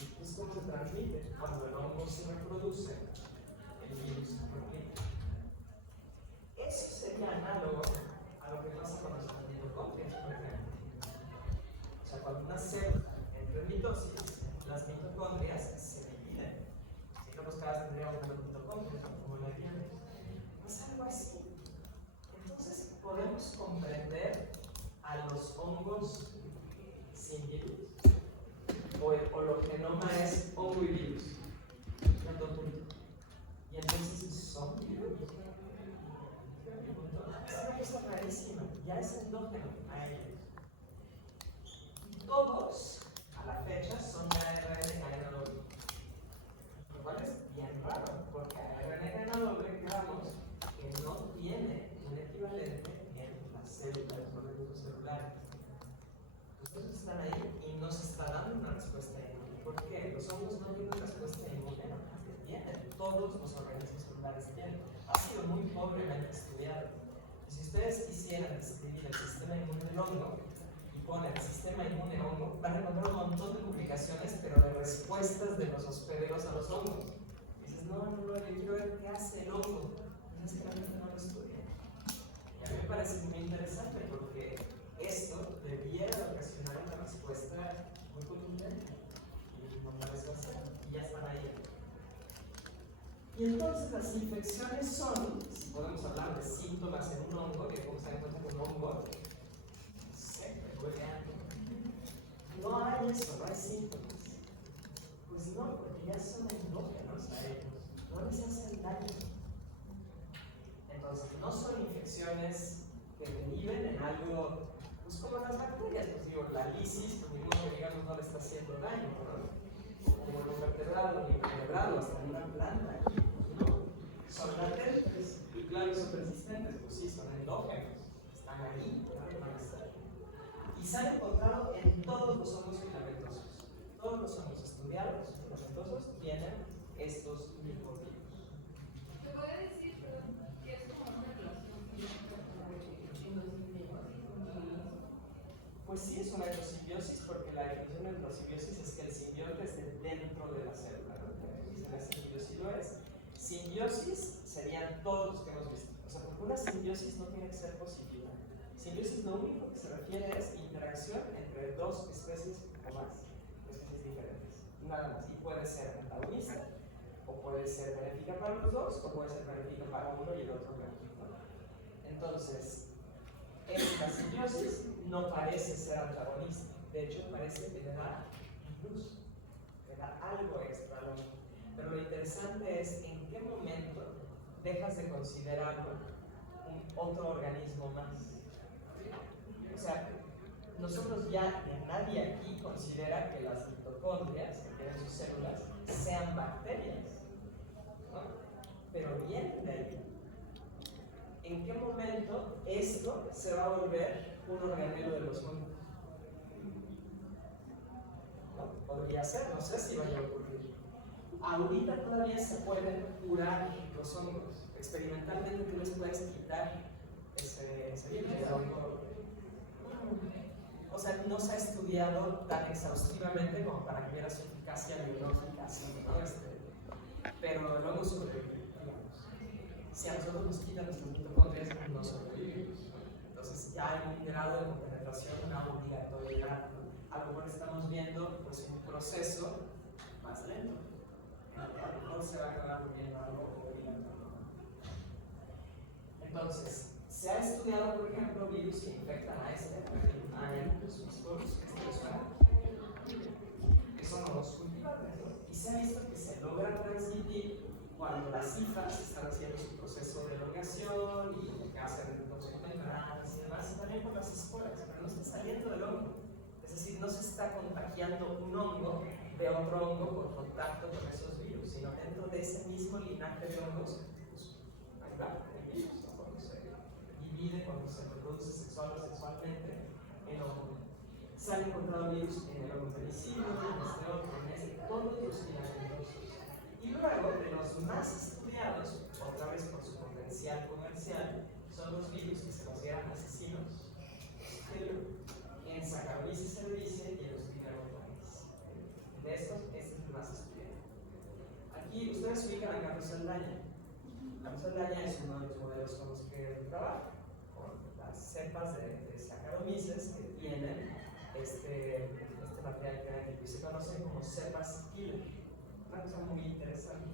Entonces, ¿cómo se transmite? Cuando el hongo se reproduce, el virus se replica. Eso sería análogo a lo que pasa con las mitocondrias, por ejemplo. O sea, cuando una célula entra en mitosis, las mitocondrias se dividen. Si no, pues cada vez tendríamos menos mitocondrias, como la diabetes. Es algo así. Entonces, podemos comprender a los hongos sin virus, o lo que genoma es hongo y virus. Y entonces son virus. Es una cosa rarísima, ya es endógeno a ellos. Todos, a la fecha, son de ARN cadena doble. Lo cual es bien raro, porque ARN cadena doble, digamos, que no tiene un equivalente en las células, los organismos celulares. Entonces están ahí y no se está dando una respuesta inmune. ¿Por qué? Los hongos no tienen respuesta inmune, no, tienen, todos los organismos celulares tienen. Ha sido muy pobremente estudiado. Si ustedes quisieran describir el sistema inmune del hongo y ponen el sistema inmune hongo, van a encontrar un montón de publicaciones, pero de respuestas de los hospederos a los hongos. Y dices, no, yo quiero ver qué hace el hongo. Entonces, realmente no lo estudian. Y a mí me parece muy interesante porque esto debiera ocasionar una respuesta muy contundente. Y no parece hacer, y ya están ahí. Y entonces las infecciones son, si podemos hablar de síntomas en un hongo, que podemos dar en cuenta que un hongo, no sé, huele a no hay eso, no hay síntomas. Pues no, porque ya son endógenos a ellos, no les hacen daño. Entonces, no son infecciones que deriven en algo, pues como las bacterias, pues digo, la lisis, pues mismo que digamos no le está haciendo daño, ¿no? Como los vertebrados, ni vertebrados, hasta en una planta, ¿no? Son latentes y claro, son persistentes, pues sí, son endógenos, están ahí, van a estar. Y se han encontrado en todos los hongos filamentosos. Todos los hongos estudiados filamentosos tienen estos microvirus. ¿Se puede decir que es como una relación? Pues sí, es una endosimbiosis, porque la definición de endosimbiosis es que el simbionte esté dentro de la célula, ¿no? Dicen la simbiosis lo es. Simbiosis serían todos los que hemos visto. O sea, porque una simbiosis no tiene que ser positiva. Simbiosis lo único que se refiere es interacción entre dos especies o más, especies diferentes. Nada más. Y puede ser antagonista, o puede ser benéfica para los dos, o puede ser benéfica para uno y el otro benéfico. Entonces, esta simbiosis no parece ser antagonista, de hecho parece que le da plus, le da algo extra al otro. Pero lo interesante es en qué momento dejas de considerarlo un otro organismo más. O sea, nosotros ya, nadie aquí considera que las mitocondrias que tienen sus células sean bacterias, ¿no? Pero vienen de ahí. ¿En qué momento esto se va a volver un organelo de los hongos? ¿No? Podría ser, no sé si vaya a ocurrir. Ahorita todavía se pueden curar los hongos. Experimentalmente tú les puedes quitar ese virus del hongo. O sea, no se ha estudiado tan exhaustivamente como para que hubiera su eficacia biológica, así, ¿no? Pero lo hemos sobrevivido, digamos. Si a nosotros nos quitan nuestras mitocondrias, no sobrevivimos. Entonces ya hay un grado de compenetración, una obligatoriedad, ¿no? A lo mejor estamos viendo pues, un proceso más lento. A lo mejor se va a acabar volviendo algo obligatorio. Entonces, se ha estudiado, por ejemplo, virus que infectan a los mismos, eso no los cultivables, ¿no? Y se ha visto que se logra transmitir cuando las hifas están haciendo su proceso de elongación y que hacen los membranas y demás, y también por las esporas, pero no está saliendo del hongo. Es decir, no se está contagiando un hongo de otro hongo por contacto con esos virus, sino dentro de ese mismo linaje de hongos, pues, ahí va el virus, ¿no? Cuando se divide, cuando se reproduce sexual o sexualmente en hongo. Se han encontrado virus en el hongo penicilio, en este otro, en ese, todos los filamentosos. Y luego, de los más estudiados, otra vez por su potencial comercial, son los virus que se consideran asesinos, en Saccharomyces cerevisiae y en los Piperotomes. De estos, este es el más estudiado. Aquí ustedes ubican a Carlos Saldaña. Carlos Saldaña es uno de los modelos con los que trabaja, con las cepas de Saccharomyces que tienen este material genético y se conocen como cepas killer. Una cosa muy interesante.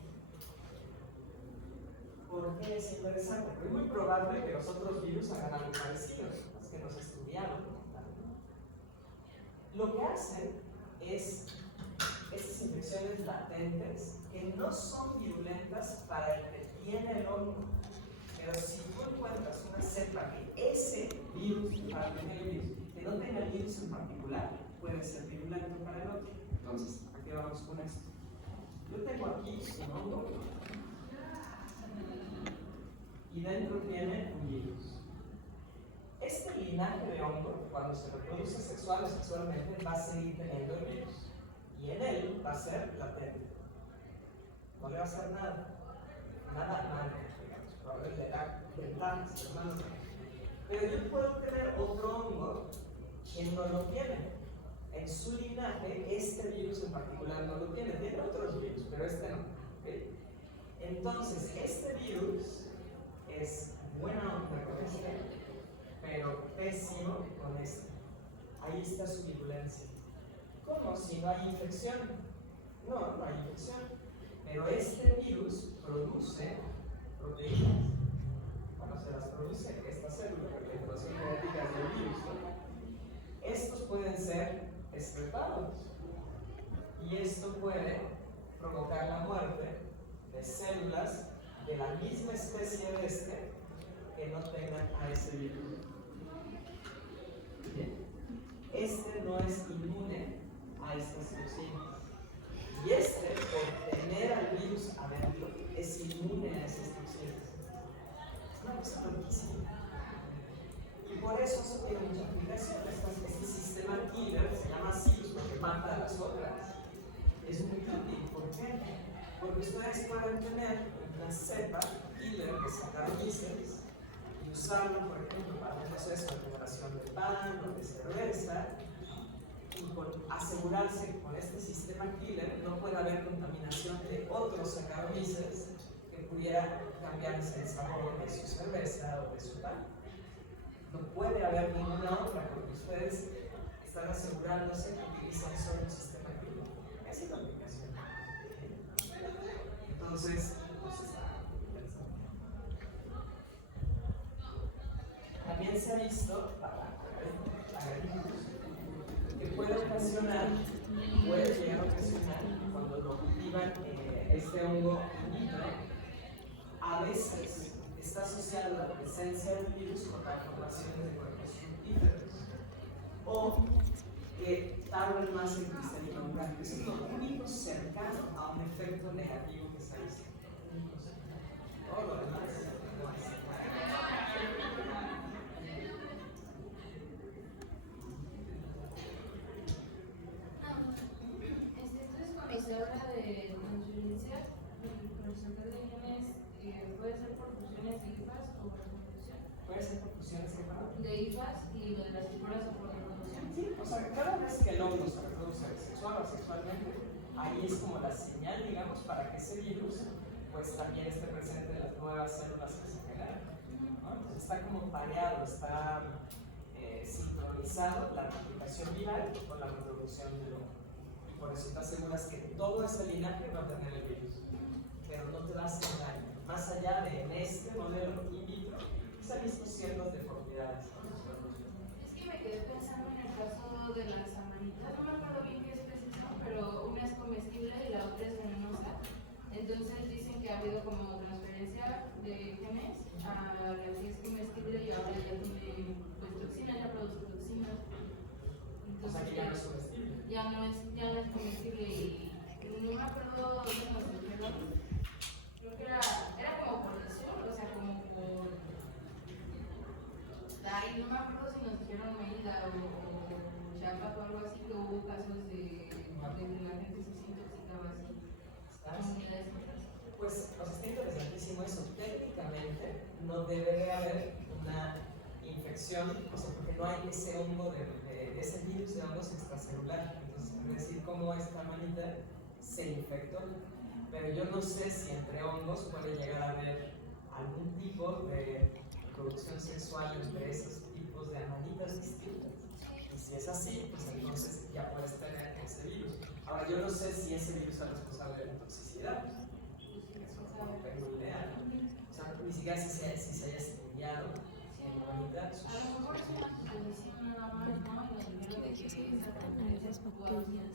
¿Por qué es interesante? Porque es muy probable que los otros virus hagan algo parecido, es que no se estudiaron. Lo que hacen es estas infecciones latentes que no son virulentas para el que tiene el hongo. Pero si tú encuentras una cepa que ese virus, para el que tiene el virus, que no tenga el virus en particular, puede ser virulento para el otro. Entonces, ¿a qué vamos con esto? Yo tengo aquí un hongo y dentro tiene un virus. Este linaje de hongo, cuando se reproduce sexual o sexualmente, va a seguir teniendo el virus y en él va a ser latente. No le va a hacer nada malo, digamos, probablemente le da ventajas, hermanos. Pero yo puedo tener otro hongo que no lo tiene. En su linaje, este virus en particular no lo tiene. Tiene otros virus, pero este no. ¿Okay? Entonces, este virus es buena onda con este, pero pésimo con este. Ahí está su virulencia. ¿Cómo? Si no hay infección. No hay infección. Pero este virus produce proteínas. Cuando se las produce esta célula, porque la información genética del virus, ¿no? Estos pueden ser excretados. Y esto puede provocar la muerte de células de la misma especie de este que no tengan a ese virus. Bien. Este no es inmune a estas toxinas. Y este, por tener al virus adentro, es inmune a esas toxinas. Es una cosa loquísima. Y por eso se tiene mucha aplicación. Este sistema killer se llama así porque mata a las otras. Es muy útil. ¿Por qué? Porque ustedes pueden tener una cepa killer de Saccharomyces y usarla, por ejemplo, para un proceso de elaboración de pan o de cerveza, y asegurarse que con este sistema killer no puede haber contaminación de otros Saccharomyces que pudiera cambiarse el sabor de su cerveza o de su pan. No puede haber ninguna otra porque ustedes están asegurándose que utilizan solo un sistema killer. Esa es la aplicación. Entonces, pues está interesante. También se ha visto para agricultura que puede llegar a ocasionar, cuando lo cultivan este hongo in vitro, a veces está asociada la presencia del virus con transformaciones de cuerpos fructíferos o que tardan más en cristalinar. Eso es lo único cercano a un efecto negativo que se ha visto. Todo lo demás no es. Entonces, cuando se habla de transferencia, el porcentaje de genes puede ser por fusiones de IFAS o por reproducción. Puede ser por fusiones que van. De IFAS y lo de las esporas o por reproducción. Sí, o sea, cada vez que el hongo se reproduce sexual o sexualmente, ahí es como la señal, digamos, para que ese virus pues también esté presente en las nuevas células que se generan, ¿no? Entonces está como pareado, está sincronizado la replicación viral con la reproducción del hongo. Y por eso te aseguras que todo ese linaje va a tener el virus, pero no te va a hacer daño. Más allá de en este modelo in vitro, se han visto ciertas deformidades. Es que me quedé pensando en el caso de las amanitas, no me acuerdo bien qué especies son, pero una es comestible y la otra es venenosa. Entonces dicen que ha habido como transferencia de genes a la que es comestible y ahora ya tiene pues toxinas, ya produce toxinas. O sea que ya no es comestible. Ya no es comestible y no me acuerdo cómo se dijeron. Creo que era como por lesión, o sea, como por. Ay, no me acuerdo si nos dijeron Mérida o Chiapas o algo así, que hubo casos de que la gente se intoxicaba así. Pues, o sea, está interesantísimo eso. Técnicamente no debería haber una infección, o sea, porque no hay ese hongo de ese virus de hongos extracelular. Entonces, es decir, cómo esta manita se infectó. Pero yo no sé si entre hongos puede llegar a haber algún tipo de producción sexual entre esos tipos de amanitas distintas. Y si es así, pues entonces ya puedes tener ese virus. Ahora, yo no sé si ese virus es responsable de la toxicidad. Eso no tengo idea. O sea, ni siquiera si se haya estudiado en la humanidad. A lo mejor es una suposición nada más, ¿no? Y nos dijeron de que esa transferencia pudo hacer.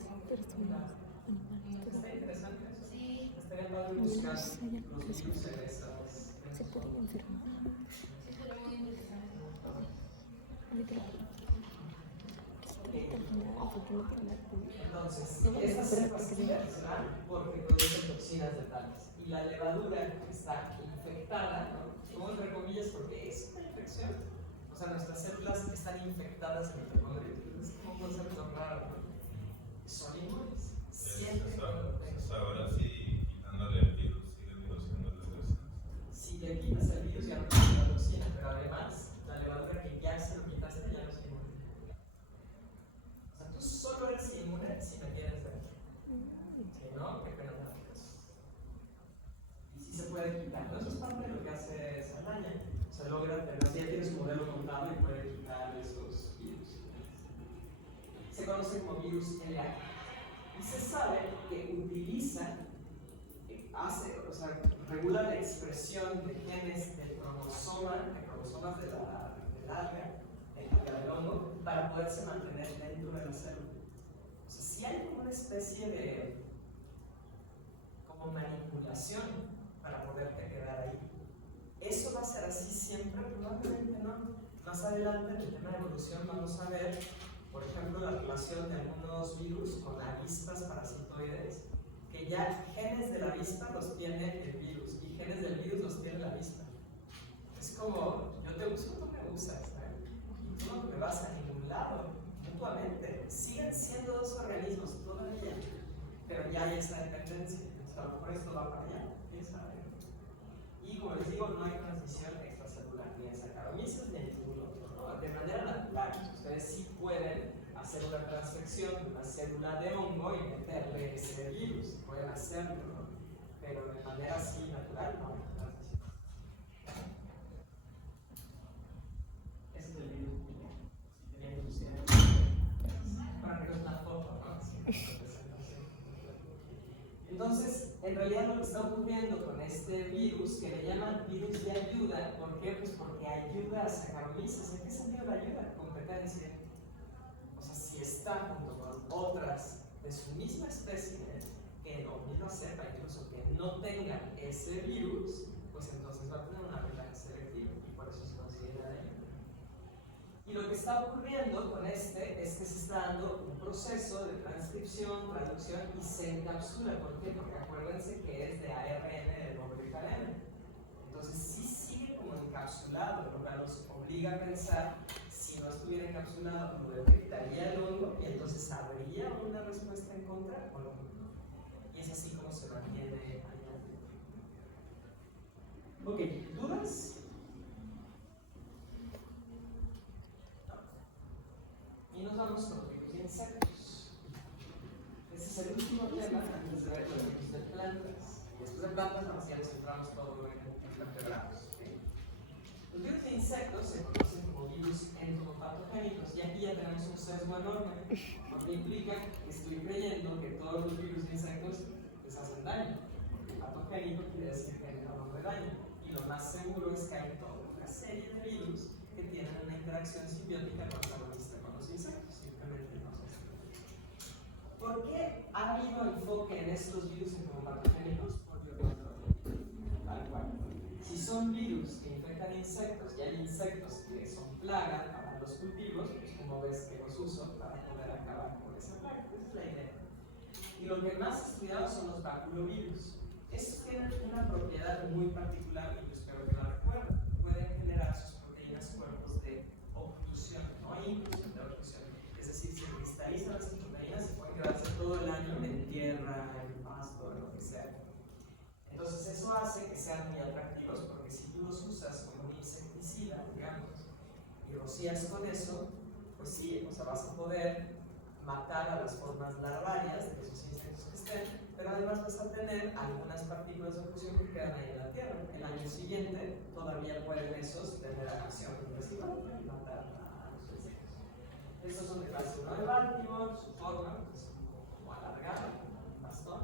Está interesante eso. Sí. Estaría padre buscar los virus en esas. Se puede enfermar. Sí, pero muy interesante. Entonces, estas cepas se dan porque producen toxinas letales. Y la levadura está infectada, ¿no? Como entre comillas, porque es una infección. O sea, nuestras células están infectadas de mitocondrios. Es como un concepto raro, ¿no? Son inmunes. Siempre. Ahora sí, quitándole el virus, sigue produciendo las toxinas. Si le quitas el virus, ya no produce la toxina, pero además, la levadura que ya se lo quitaste ya no es inmune. O sea, tú solo eres inmune si me tienes dentro. Si no, qué pena me das. Y si se puede quitar. ¿No? Eso es parte de lo que hace Saldaña. O sea, logra tener, si ya tienes un modelo contable y puede quitar esos virus. Se conoce como virus LA. Y se sabe que utiliza, o sea, regula la expresión de genes del cromosoma, de cromosomas del alga, del hongo, para poderse mantener dentro de la célula. sí hay como una especie de como manipulación para poderte quedar ahí. ¿Eso va a ser así siempre? Probablemente no. Más adelante en el tema de evolución vamos a ver, por ejemplo, la relación de algunos virus con avispas parasitoides, que ya genes de la avispa los tiene el virus y genes del virus los tiene la avispa. Es como, yo te uso, tú me usas, y tú no me vas a ningún lado, mutuamente. Siguen siendo dos organismos todavía, pero ya hay esa dependencia. A lo mejor esto va para allá, quién sabe. Y como les digo, no hay transmisión extracelular, ni en Saccharomyces ni en ningún otro, ¿no? De manera natural, ustedes sí pueden hacer una transfección de una célula de hongo y meterle ese virus, pueden hacerlo, ¿no? Pero de manera así natural no hay transmisión. Ese es el virus, si tenían curiosidad. Para que vean una foto, ¿no? Entonces, en realidad lo que está ocurriendo con este virus, que le llaman virus de ayuda, ¿por qué? Pues porque ayuda a Saccharomyces. ¿En qué sentido la ayuda? Competencia. O sea, si está junto con otras de su misma especie, o misma cepa incluso, que no tengan ese virus, pues entonces va a tener una ventaja selectiva y por eso se considera de ayuda. Y lo que está ocurriendo con este es que se está dando un proceso de transcripción, traducción y se encapsula. ¿Por qué? Porque acuérdense que es de ARN de doble cadena. Entonces sí sigue como encapsulado, lo que nos obliga a pensar, si no estuviera encapsulado, lo detectaría el hongo y entonces habría una respuesta en contra o no. Y es así como se mantiene allá. Ok, ¿dudas? Y nos vamos con los virus de insectos. Este es el último tema antes de ver los virus de plantas. Y después de plantas, vamos ya nos centramos todo en vertebrados. ¿Okay? Los virus de insectos se conocen como virus entopatogénicos. Y aquí ya tenemos un sesgo enorme, porque implica que estoy creyendo que todos los virus de insectos les hacen daño. Porque patogénico quiere decir generador de daño. Y lo más seguro es que hay toda una serie de virus que tienen una interacción simbiótica con la insectos, simplemente no se sabe. ¿Por qué ha habido enfoque en estos virus entopatogénicos? Por tal cual. Si son virus que infectan insectos y hay insectos que son plaga para los cultivos, pues como ves que los uso para poder acabar con esa plaga. Esa es la idea. Y lo que más estudiado son los baculovirus. Estos tienen una propiedad muy particular y yo espero que la recuerden. Pueden generar sus proteínas cuerpos de oclusión, no hay inclusión de oclusión. Es decir, se cristalizan las proteínas y pueden quedarse todo el año en tierra, en pasto, en lo que sea. Entonces eso hace que sean muy atractivos porque si tú los usas como un insecticida, digamos, y rocías con eso, pues sí, o sea, vas a poder matar a las formas larvarias de esos insectos que estén, pero además vas a tener algunas partículas de oclusión que quedan ahí en la tierra. El año siguiente todavía pueden esos tener acción residual y matar a los insectos. Estos son de clase 1 de Baltimore, su forma es como alargada, como un bastón,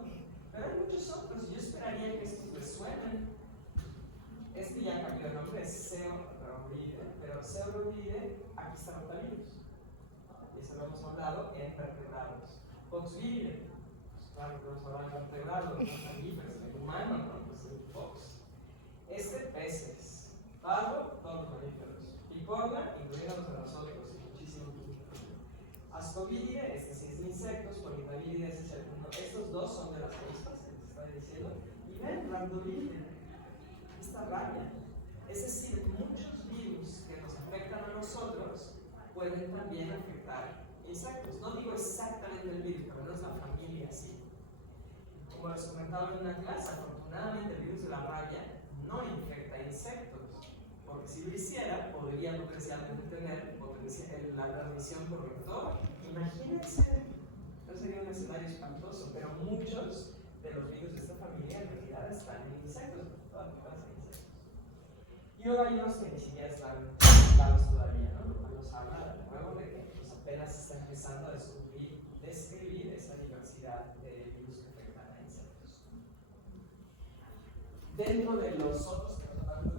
pero hay muchos otros y yo esperaría que estos les suenen. Este ya cambió de nombre, es Ceorovidide, pero Ceorovidide, aquí está Rotavirus. Y eso lo hemos hablado en vertebrados. Poxviride, pues claro que hemos hablado en vertebrados, en mamíferos, en humano, ¿no? Pues el Pox. Peces. Barro, todos los mamíferos. Picorna, incluyéndonos a nosotros, y muchísimos. Ascovidide, este sí es de insectos, Politaviride, ese es el mundo. Estos dos son de las avispas que te estaba diciendo. Y ven, Rhabdoviride, esta raya. Es decir, muchos virus que nos afectan a nosotros pueden también afectar insectos. No digo exactamente el virus, pero menos la familia sí. Como les comentaba en una clase, afortunadamente el virus de la raya no infecta insectos, porque si lo hiciera, podría potencialmente tener la transmisión por vector. Imagínense, no sería un escenario espantoso, pero muchos de los virus de esta familia en realidad están en insectos, toda clase de insectos. Y ahora hay unos que ni siquiera están claros todavía, ¿no? Lo cual nos habla de nuevo de que pues, apenas se está empezando a describir esa diversidad de virus que afectan a insectos. Dentro de los otros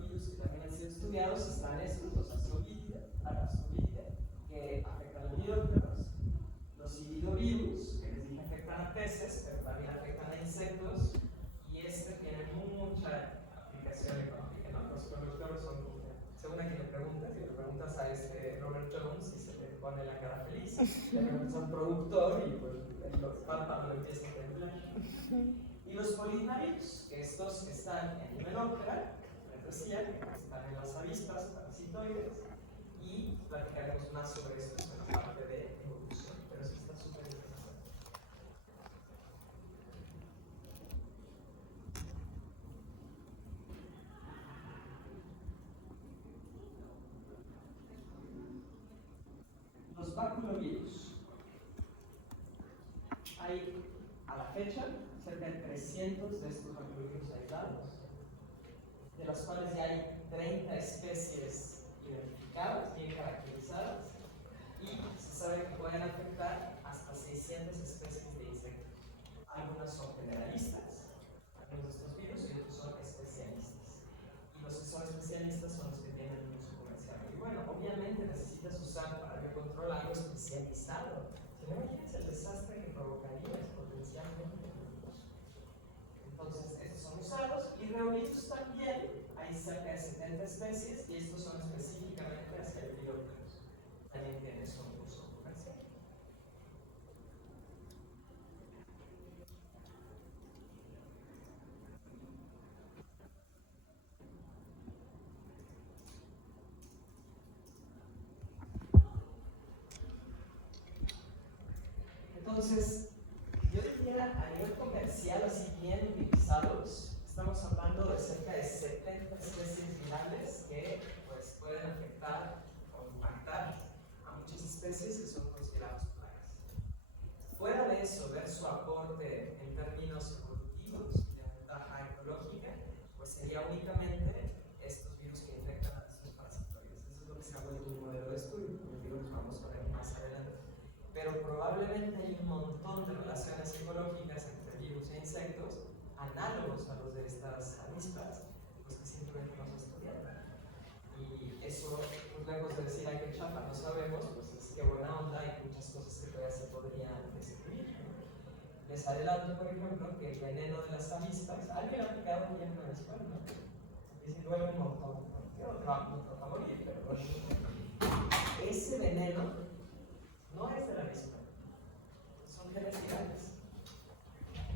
virus que también han sido estudiados están estos, los Ascovidide, que afectan a los iridovirus, los iridovirus, que les Tenemos un productor y pues el párpado empieza a temblar. Y los polinavirus, que estos están en Hymenoptera, les decía, que están en las avispas parasitoides, y platicaremos más sobre esto en la parte de evolución, pero eso está súper interesante. Los baculovirus. Hay, a la fecha, cerca de 300 de estos baculovirus aislados, de las cuales ya hay 30 especies identificadas, bien caracterizadas, y se sabe que pueden afectar hasta 600 especies de insectos. Algunas son generalistas, algunos de estos virus, y otros son especialistas. Y los que son especialistas son los que tienen un uso comercial. Y bueno, obviamente necesitas usar para el control algo especializado. Si no, imagínense el desastre que provocarías potencialmente. Entonces, estos son usados, y reunidos también. Hay cerca de 70 especies, y estos son específicamente hacia el bióticos. También tienen su uso comercial. Entonces, yo diría a nivel comercial, así bien utilizados, estamos hablando de cerca de 70 especies virales que pues, pueden afectar o impactar a muchas especies que son consideradas plagas. Fuera de eso, ver su aporte en términos evolutivos y de ventaja ecológica, pues sería únicamente estos virus que infectan a estos parasitoides. Eso es lo que se ha vuelto un modelo de estudio, como digo, nos vamos a ver más adelante. Pero probablemente hay un montón de relaciones ecológicas entre virus e insectos análogos a los de estas avispas, pues que simplemente no se estudian. Y eso, pues lejos de decir hay que chapa, no sabemos, pues es que buena onda, hay muchas cosas que todavía se podrían descubrir. Les adelanto, por ejemplo, que el veneno de las avispas, alguien ha aplicado un veneno de avispa, ¿no? Y si duele un montón, ¿no? Te va a morir, pero bueno. Ese veneno no es de la avispa, son genes virales.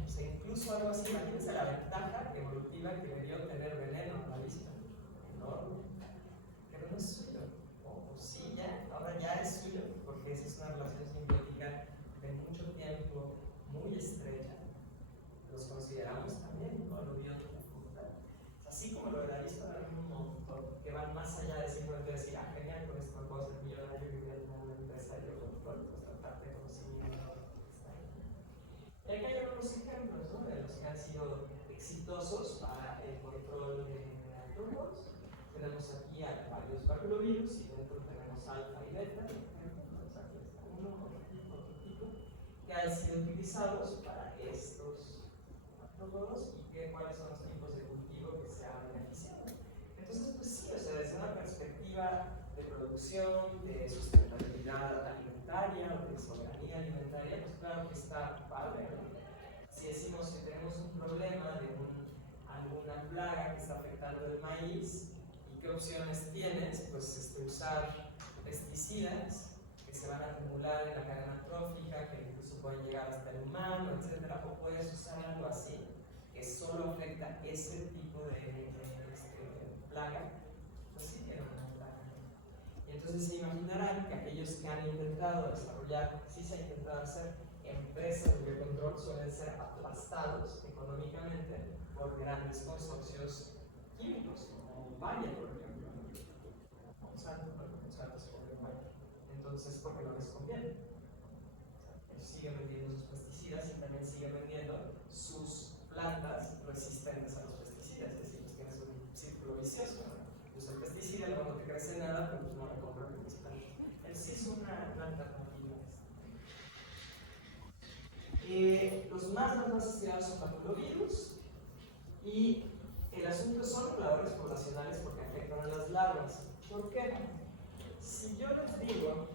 O sea, incluso algo así, imagínense la ventaja evolutiva que le dio tener veneno a la avispa. Enorme. Pero no es suyo. O sí, ya, ahora ya es suyo, porque esa es una relación simbiótica de mucho tiempo, muy estrecha. Los consideramos también, ¿no? Lo biótico fundamental. Así como lo de la avispa, hay un montón que van más allá de simplemente decir, ah, genial, con esto puedo ser millonario y voy a tener una empresa de control, pues tratar de conocimiento. Y aquí hay algunos ejemplos, ¿no? De los que han sido exitosos para el control de antídotos. Tenemos aquí a varios baculovirus y dentro tenemos alfa y beta, por ejemplo, ¿no? O sea, aquí está uno, otro tipo, que han sido utilizados para estos antídotos y cuáles son los tipos de cultivo que se han beneficiado. Entonces, pues sí, o sea, desde una perspectiva de producción, de sustentabilidad alimentaria o de soberanía alimentaria, pues claro que está padre, ¿no? Si decimos que tenemos un problema de alguna plaga que está afectando el maíz, ¿y qué opciones tienes? Pues usar pesticidas que se van a acumular en la cadena trófica, que incluso pueden llegar hasta el humano, etc. O puedes usar algo así, que solo afecta ese tipo de plaga, pues sí tiene una ventaja. Y entonces se imaginarán que aquellos que han intentado desarrollar, sí se ha intentado hacer empresas de biocontrol, suelen ser aplastados económicamente por grandes consorcios químicos, como Bayer, por ejemplo, Monsanto, Monsanto se compra Bayer. Entonces, porque no les conviene. Ellos siguen vendiendo sus pesticidas y también siguen vendiendo sus plantas resistentes a los pesticidas, es decir, pues tienes un círculo vicioso, ¿no? Usa el pesticida, luego no te crece nada, pero pues no lo compran porque está. Sí es una alternativa. Los más asociados son baculovirus y el asunto son reguladores poblacionales porque afectan a las larvas. ¿Por qué? Si yo les digo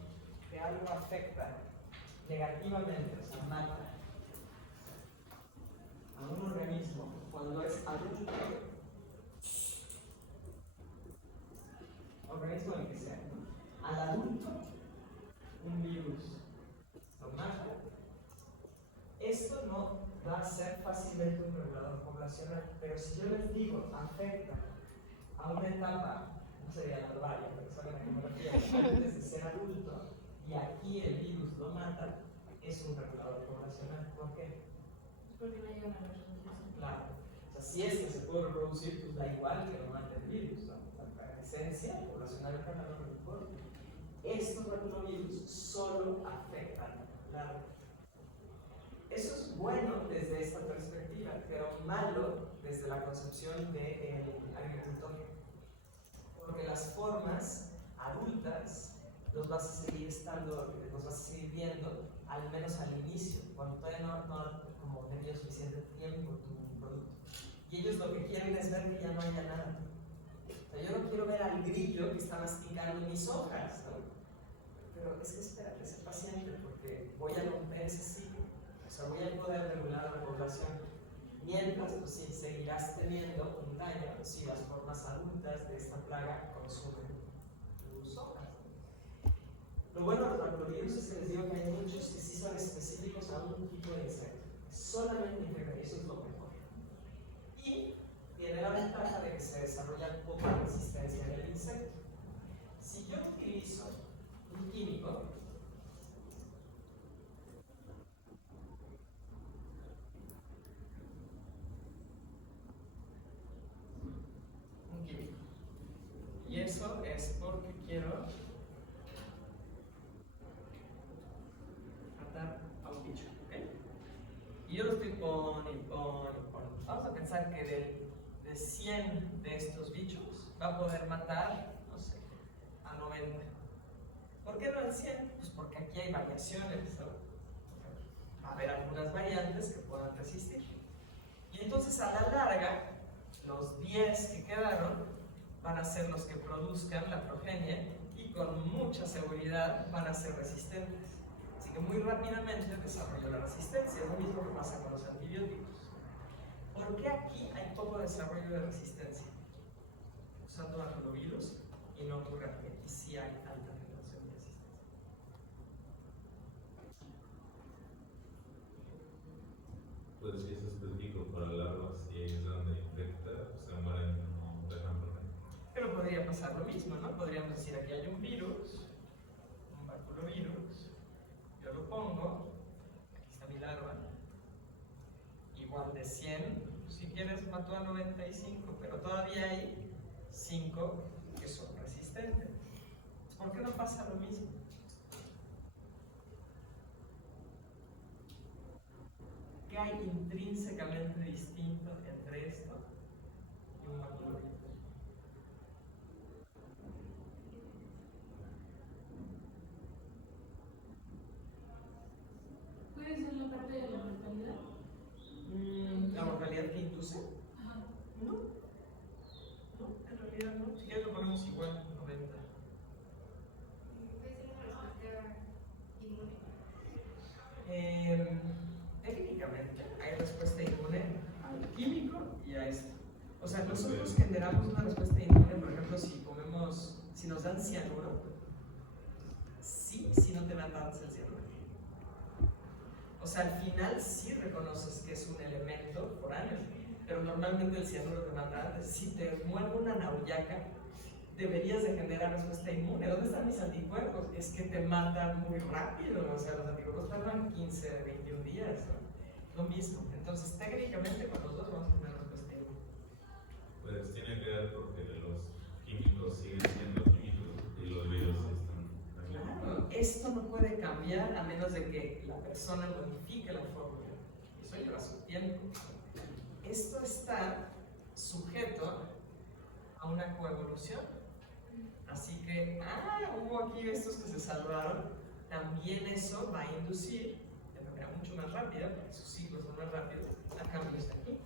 que algo afecta negativamente, o sea, mata a un organismo cuando es adulto, organismo en el que sea, ¿no? Al adulto, un virus fácilmente un regulador poblacional, pero si yo les digo afecta a una etapa, no sería larvaria, pero saben a qué me refiero, antes de ser adulto, y aquí el virus lo mata, es un regulador poblacional. ¿Por qué? Porque no llega a la reproducción. Claro. O sea, si es que se puede reproducir, pues da igual que lo mate el virus, ¿no? La esencia poblacional es no lo importa. Estos retrovirus solo afectan la larva. Eso es bueno desde esta perspectiva, pero malo desde la concepción del agricultor. Porque las formas adultas los vas a seguir los vas a seguir viendo, al menos al inicio, cuando todavía no como tenido suficiente tiempo tu producto. Y ellos lo que quieren es ver que ya no haya nada. O sea, yo no quiero ver al grillo que está masticando mis hojas, ¿no? Pero es que espérate, sé paciente, porque voy a romper ese ciclo. O sea, voy a poder regular la población. Mientras, pues sí, seguirás teniendo un daño si las formas adultas de esta plaga consumen tus hojas. Lo bueno de los retrovirus es que les digo que hay muchos que sí son específicos a un tipo de insecto. Solamente infectan, eso es lo mejor. Y tiene la ventaja de que se desarrolla poca resistencia en el insecto. Si yo utilizo un químico, y eso es porque quiero matar a un bicho, ¿ok? Y yo lo estoy poniendo. Vamos a pensar que de 100 de estos bichos va a poder matar, no sé, a 90. ¿Por qué no al 100? Pues porque aquí hay variaciones, ¿no? Va a haber algunas variantes que puedan resistir. Y entonces a la larga, los 10 que quedaron van a ser los que produzcan la progenie y con mucha seguridad van a ser resistentes. Así que muy rápidamente desarrollo la resistencia. Es lo mismo que pasa con los antibióticos. ¿Por qué aquí hay poco desarrollo de resistencia? Usando adenovirus y no ocurre aquí. Aquí sí hay alta generación de resistencia. Pues si es específico para larvas, si es donde infecta, se mueren o dejan morir. Pero podría pasar lo mismo, ¿no? Podríamos decir, aquí hay un virus, un baculovirus, yo lo pongo, aquí está mi larva, igual de 100, si quieres mató a 95, pero todavía hay 5 que son resistentes. ¿Por qué no pasa lo mismo? ¿Qué hay intrínsecamente distinto entre esto y un baculovirus? ¿Puede ser la parte de la mortalidad? ¿La mortalidad que induce? Ajá. No, en realidad no. Si quieres lo ponemos igual, 90. ¿Puede ser una respuesta inmune? Técnicamente hay respuesta inmune al químico y a esto. O sea, nosotros generamos una respuesta inmune, por ejemplo, si nos dan cianuro, sí, si no te van dando el cianuro. O sea, al final sí reconoces que es un elemento foráneo, pero normalmente el cianuro te mata antes. Si te muerde una nauyaca, deberías de generar respuesta inmune. ¿Dónde están mis anticuerpos? Es que te matan muy rápido, o sea, los anticuerpos tardan 15, 21 días, ¿no? Lo mismo. Entonces, técnicamente con los dos vamos a tener respuesta inmune. Pues tiene que ver porque los químicos siguen siendo químicos y los virus están también. Claro, esto no puede cambiar a menos de que la persona modifique la fórmula. Eso lleva su tiempo. Esto está sujeto a una coevolución. Así que, hubo aquí estos que se salvaron. También eso va a inducir, de manera mucho más rápida, porque sus ciclos son más rápidos, a cambios de aquí.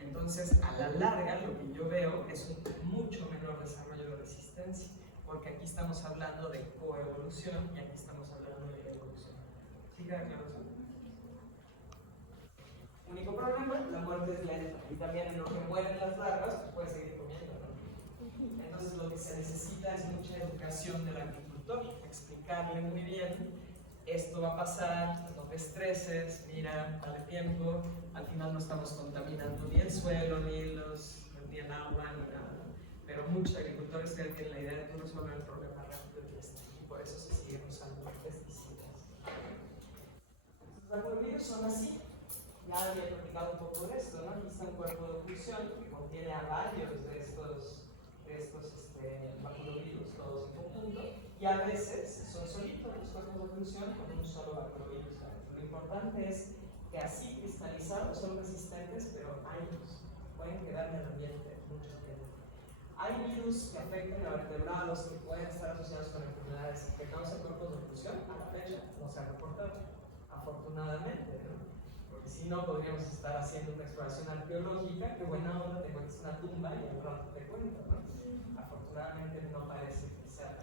Entonces, a la larga, lo que yo veo es un mucho menor desarrollo de resistencia, porque aquí estamos hablando de coevolución y aquí estamos hablando de evolución. ¿Sí queda claro eso? Único problema, la muerte es lenta. Y también en lo que mueren las larvas, pues puedes seguir comiendo, ¿no? Entonces lo que se necesita es mucha educación del agricultor, explicarle muy bien, esto va a pasar, no estreses, mira, dale tiempo, al final no estamos contaminando ni el suelo, ni el agua, ni nada. Pero muchos agricultores creen que la idea de tú resolver el problema rápido y por eso se siguen usando pesticidas. Los agrovirus son así. Ya había platicado un poco de esto, ¿no? Aquí está un cuerpo de oclusión que contiene a varios de estos baculovirus, todos en conjunto, y a veces son solitos los cuerpos de oclusión con un solo baculovirus adentro. Lo importante es que así cristalizados son resistentes, pero años, pueden quedar en el ambiente mucho tiempo. Hay virus que afectan a vertebrados que pueden estar asociados con enfermedades que causan cuerpos de oclusión. A la fecha no se ha reportado, afortunadamente, ¿no? Porque si no, podríamos estar haciendo una exploración arqueológica, que buena onda, te encuentras una tumba y al rato te cuento, ¿no? Afortunadamente no parece que sea.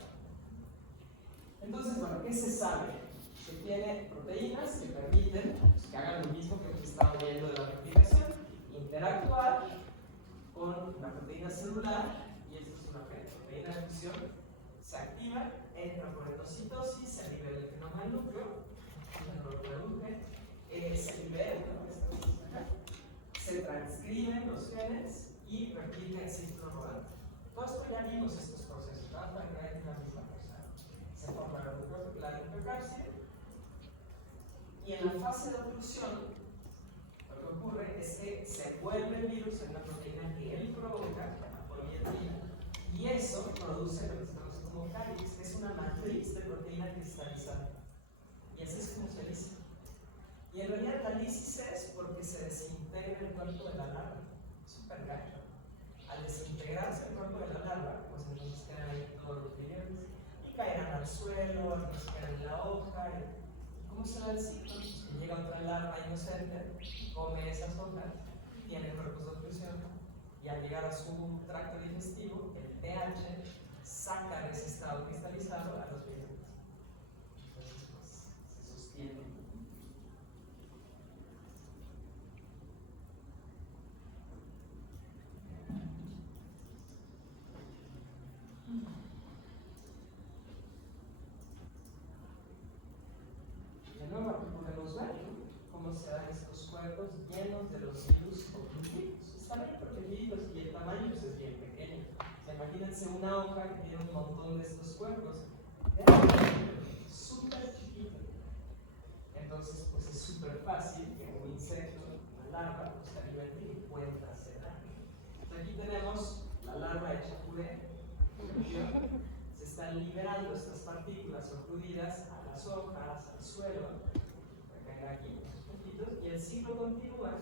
Entonces, bueno, ¿qué se sabe? Que tiene proteínas que permiten que hagan lo mismo que estamos viendo de la replicación, interactuar con una proteína celular, y esta es una proteína de fusión, se activa, entra por endocitosis, se libera el genoma del núcleo, lo produce, se libera, se transcriben los genes y repiten el ciclo rodante. Todo esto ya vimos estos procesos, ¿no? Para que la misma cosa. Se forma la nucleocápside y en la fase de oclusión lo que ocurre es que se envuelve el virus en una proteína que él provoca, la poliedrina, y eso produce lo que se conoce como cáliz, que es una matriz de proteína cristalizada. Y así es como se dice. Y en realidad la lisis es porque se desintegra el cuerpo de la larva. Súper gacho. Al desintegrarse el cuerpo de la larva, pues entonces quedan ahí todos los viriones y caerán al suelo, algunos quedan en la hoja. ¿Y cómo se da el ciclo? Pues que llega otra larva inocente, come esas hojas, tiene cuerpos de oclusión y al llegar a su tracto digestivo, el pH saca de ese estado cristalizado a los viriones. Entonces, pues, se sostiene. De nuevo, aquí podemos ver cómo se dan estos cuerpos llenos de los virus oclusivos. Están bien protegidos y el tamaño pues, es bien pequeño. O sea, imagínense una hoja que tiene un montón de estos cuerpos. Súper chiquito. Entonces, pues es súper fácil que un insecto, una larva, pues se alimente y encuentra ese daño. Entonces, aquí tenemos la larva hecha puré. Se están liberando estas partículas ocluidas a las hojas, al suelo, caer aquí unos poquitos, y el ciclo continúa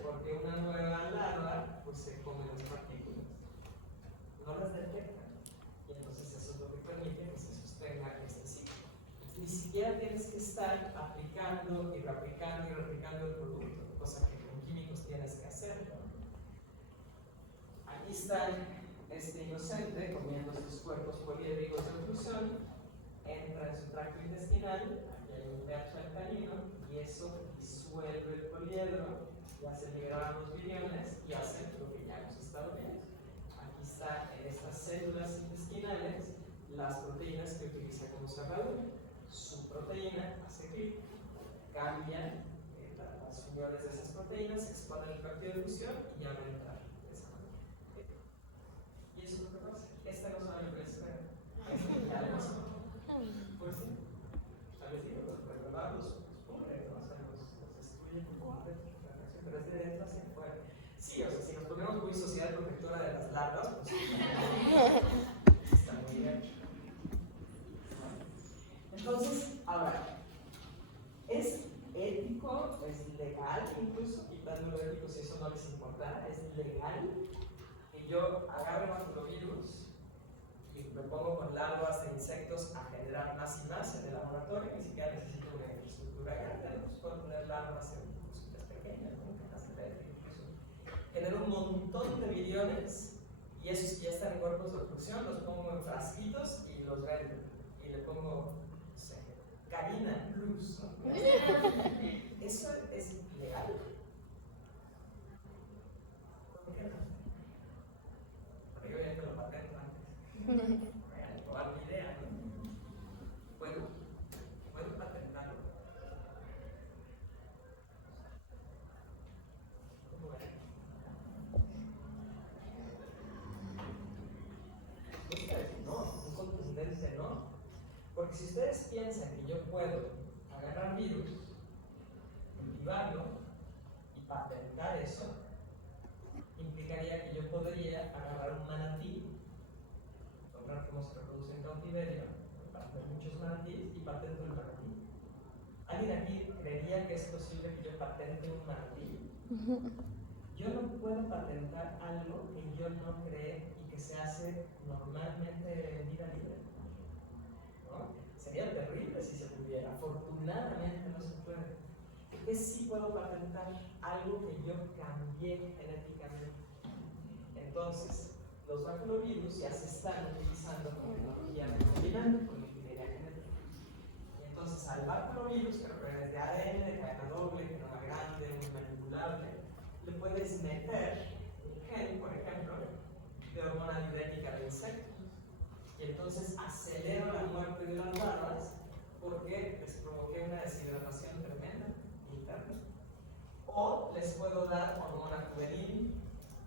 porque una nueva larva pues se come las partículas, no las detecta, y entonces eso es lo que permite que se sostenga este ciclo. Ni siquiera tienes que estar aplicando y reaplicando el producto, cosa que con químicos tienes que hacer, ¿no? Aquí está este inocente comiendo estos cuerpos poliédricos de oclusión, entra en su tracto intestinal, aquí hay un pH alcalino, y eso disuelve el poliedro, y hace liberar los viriones y hace lo que ya hemos estado viendo. Aquí está en estas células intestinales las proteínas que utiliza como cerradura. Su proteína hace clic, cambian las uniones de esas proteínas, se expanden el partido de fusión y ya va a entrar de esa manera. Y eso es lo que pasa. Esta no sabe lo que espera. Ya lo pasó. Pues sí. A veces digo, los preparados los cubre, ¿no? O sea, los destruyen por completo la reacción, pero es de dentro hacia afuera. Sí, o sea, si nos ponemos muy sociedad protectora de las larvas, pues está muy bien. Entonces, ahora, ¿es ético, es legal incluso, quitando lo ético si eso no les importa, es legal que yo agarre baculovirus y me pongo con larvas de insectos a generar más y más en el laboratorio? Ni siquiera necesito una infraestructura grande, pues puedo poner larvas en cositas pequeñas, ¿no? Incluso genero un montón de viriones y esos que ya están en cuerpos de oclusión los pongo en frasquitos y los vendo y le pongo, no sé, Carina Plus, ¿no? ¿Eso es legal? ¿Por qué no? Porque yo ya te lo patento antes. Voy a probar mi idea, ¿no? Puedo patentarlo. Porque si ustedes piensan que yo puedo agarrar virus, cultivarlo y patentar eso, implicaría que yo podría agarrar un manatí, comprar cómo se reproduce en cautiverio, patentar muchos manatíes y patento el manatí. ¿Alguien aquí creería que es posible que yo patente un manatí? Yo no puedo patentar algo que yo no cree y que se hace normalmente en vida libre, ¿no? Sería terrible si se pudiera. Afortunadamente no se puede. ¿Qué sí puedo patentar? Algo que yo cambié genéticamente. Entonces, los baculovirus ya se están utilizando como tecnología recombinante, con ingeniería genética. Y entonces al baculovirus, que requiere de ADN, de cadena doble, genoma grande, muy manipulable, le puedes meter un gen, por ejemplo, de hormona diurética de insectos. Y entonces acelero la muerte de las larvas porque les provoqué una deshidratación tremenda interna. O les puedo dar hormona juvenil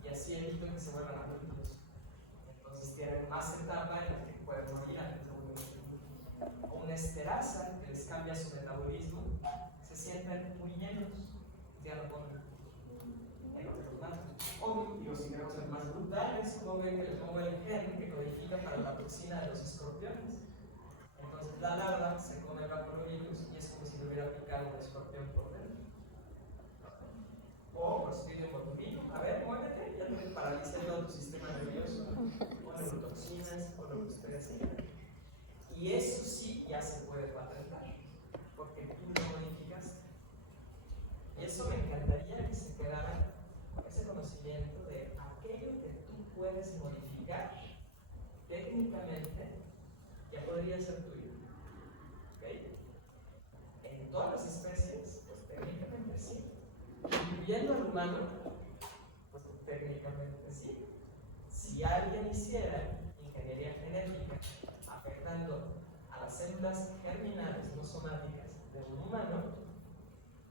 y así evito que se vuelvan adultos. Entonces tienen más etapa en la que pueden morir antes de un minuto. O una esterasa que les cambia su metabolismo, se sienten muy llenos, ya no ponen en otros más. O digo, si queremos ser más brutales, como ven que le pongo el gen que codifica para la toxina de los escorpiones. Entonces la larva se come el baculovirus y es como si le hubiera picado un escorpión por dentro. O Clostridium botulinum, a ver, muévete, ya te paraliza todo tu sistema nervioso, o neurotoxinas, o lo que ustedes quieran. Y eso sí ya se puede patentar, porque tú lo modificaste. Y eso me encantaría que se quedara con ese conocimiento de aquello que tú puedes modificar técnicamente, ya podría ser tuyo. ¿Okay? En todas las especies, pues técnicamente sí. Incluyendo al humano, pues técnicamente sí. Si alguien hiciera ingeniería genética afectando a las células germinales no somáticas de un humano,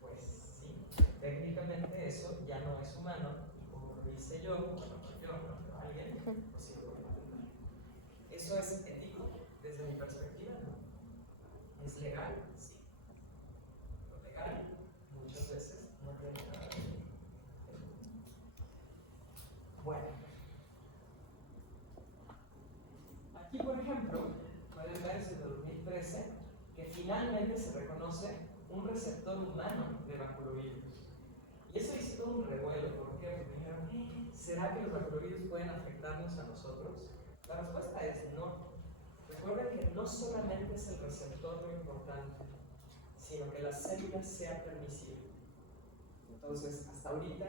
pues sí, técnicamente eso ya no es humano, y como lo hice yo, bueno, no yo, no, pero alguien, pues sí lo voy a patentar. ¿Eso es ético? Desde mi perspectiva, no. ¿Es legal? Sí. Lo legal, muchas veces, no tiene nada que ver. Bueno. Aquí, por ejemplo, pueden ver desde 2013 que finalmente se reconoce un receptor humano de baculovirus. Y eso hizo todo un revuelo, porque dijeron, ¿será que los baculovirus pueden afectarnos a nosotros? La respuesta es no. Recuerden que no solamente es el receptor lo importante, sino que la célula sea permisible. Entonces, hasta ahorita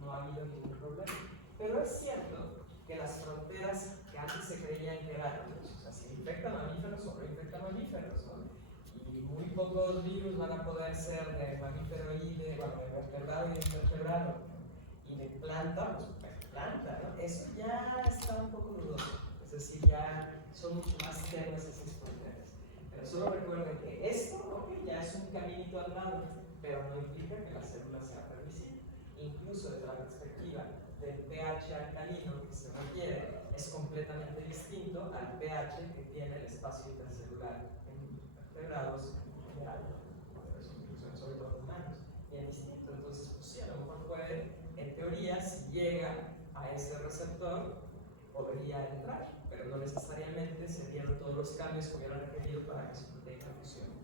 no ha habido ningún problema. Pero es cierto que las fronteras que antes se creían que eran, o sea, si infectan mamíferos, solo infectan mamíferos, ¿no? Y muy pocos virus van a poder ser de mamífero y de vertebrado y de invertebrado, ¿no? Y de planta, pues planta, ¿no? Eso ya está un poco dudoso. Es decir, ya son mucho más tenues esas fronteras. Pero solo recuerden que esto, ok, ya es un caminito al lado, pero no implica que la célula sea permisible. Incluso desde la perspectiva del pH alcalino que se requiere, es completamente distinto al pH que tiene el espacio intercelular en vertebrados en general, sobre todo en humanos. Bien distinto. Entonces, pues sí, a lo mejor puede, en teoría, si llega a ese receptor, podría entrar, pero no necesariamente se dieron todos los cambios que hubieran requerido para que su proteína funcione.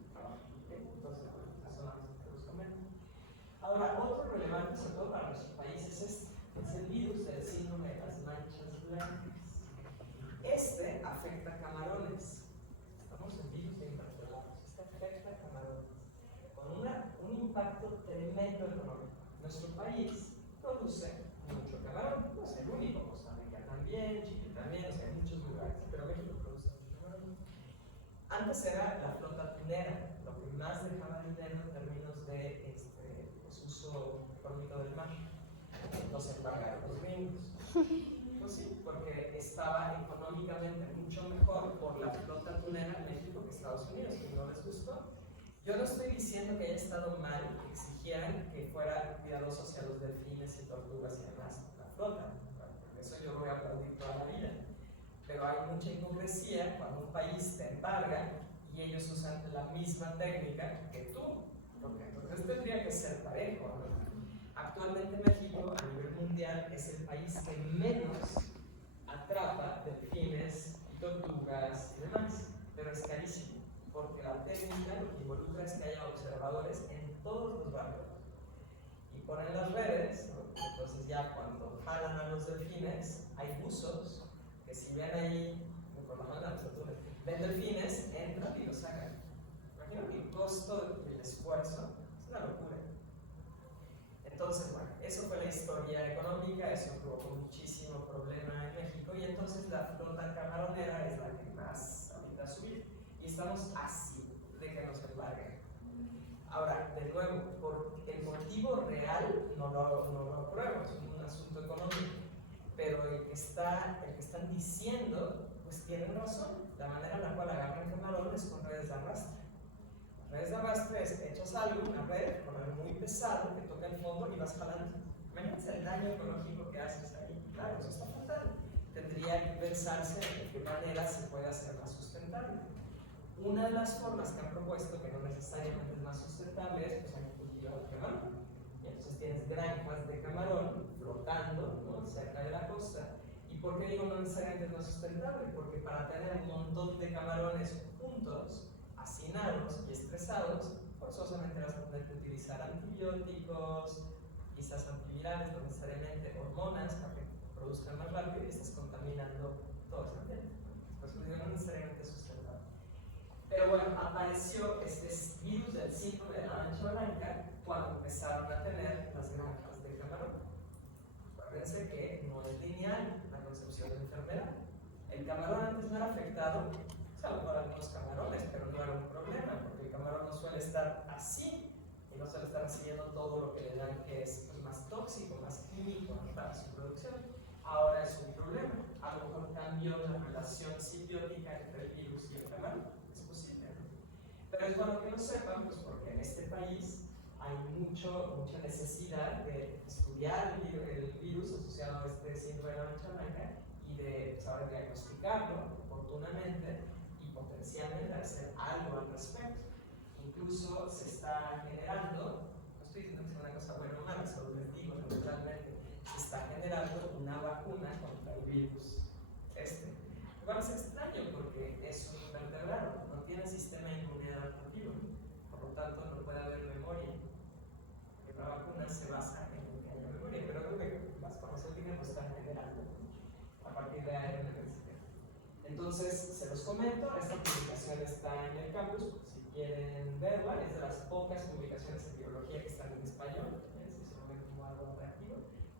Entonces, eso nada más que los comento. Ahora, otro relevante, sobre todo para nuestro país, es el virus del síndrome de las manchas blancas. Este afecta a camarones. Estamos en virus de invertebrados. Este afecta a camarones con un impacto tremendo económico. Nuestro país produce mucho camarón, no es el único, Costa Rica también, Chile también, o sea, hay muchos lugares, pero México produce mucho camarón. Antes era la flota tunera, lo que más dejaba dinero en términos de uso económico del mar. Nos embargaron los gringos. Pues sí, porque estaba económicamente mucho mejor por la flota tunera en México que Estados Unidos, y no les gustó. Yo no estoy diciendo que haya estado mal que exigieran que fuera cuidadoso hacia los delfines y tortugas y demás, la flota. Por eso yo lo voy a aplaudir toda la vida. Pero hay mucha hipocresía cuando un país te embarga y ellos usan la misma técnica que tú, porque entonces tendría que ser parejo, ¿no? Actualmente México, a nivel mundial, es el país que menos atrapa delfines y tortugas y demás, pero es carísimo, porque la técnica lo que involucra es que haya observadores en todos los barrios y ponen las redes, ¿no? Entonces ya cuando jalan a los delfines, hay buzos que si ven ahí, por lo menos nosotros ven delfines, entran y los sacan. Imagino que el costo del esfuerzo es una locura. Entonces, bueno, eso fue la historia económica, eso provocó muchísimo problema en México y entonces la flota camaronera es la que más ahorita sube y estamos así de que nos embarguen. Ahora, de nuevo, por el motivo real no lo apruebo, es un asunto económico, pero el que están diciendo, pues tienen razón. La manera en la cual agarran camarón es con redes de arrastre. Redes de arrastre es echas algo, una red con algo muy pesado que toca el fondo y vas jalando. Imagínense el daño ecológico que haces ahí. Claro, eso está fatal. Tendría que pensarse de qué manera se puede hacer más sustentable. Una de las formas que han propuesto, que no necesariamente es más sustentable, es pues hay cultivado camarón. Y entonces tienes granjas de camarón flotando, ¿no?, cerca de la costa. ¿Y por qué digo no necesariamente es más sustentable? Porque para tener un montón de camarones juntos, hacinados y estresados, forzosamente vas a tener que utilizar antibióticos, quizás antivirales, no necesariamente hormonas para que produzcan más rápido y estás contaminando todo ese ambiente. Por eso digo no necesariamente sustentable. Pero bueno, apareció este virus del síndrome de la mancha blanca cuando empezaron a tener las granjas de camarón. Acuérdense que no es lineal la concepción de enfermedad. El camarón antes no era afectado, salvo para algunos camarones, pero no era un problema, porque el camarón no suele estar así y no suele estar recibiendo todo lo que le dan, que es pues, más tóxico, más químico, ¿no?, para su producción. Ahora es un problema. A lo mejor cambió la relación simbiótica entre el virus y el camarón. Es posible, ¿no? Pero es bueno que lo sepan, pues porque en este país hay mucha necesidad de estudiar el virus asociado a este síndrome de la mancha blanca y de saber diagnosticarlo oportunamente y potencialmente hacer algo al respecto. Incluso se está generando, no estoy diciendo que sea una cosa buena o mala, solo les digo neutralmente, se está generando una vacuna contra el virus. Lo cual es extraño porque es un invertebrado, no tiene sistema inmune adaptativo, por lo tanto no puede haber memoria. La vacuna se basa en que haya memoria, pero creo que las farmacéuticas lo están generando a partir de ARN mensajero. Entonces, se los comento, esta publicación está en el campus, si quieren verla, es de las pocas publicaciones en biología que están en español, si se lo ven como algo atractivo,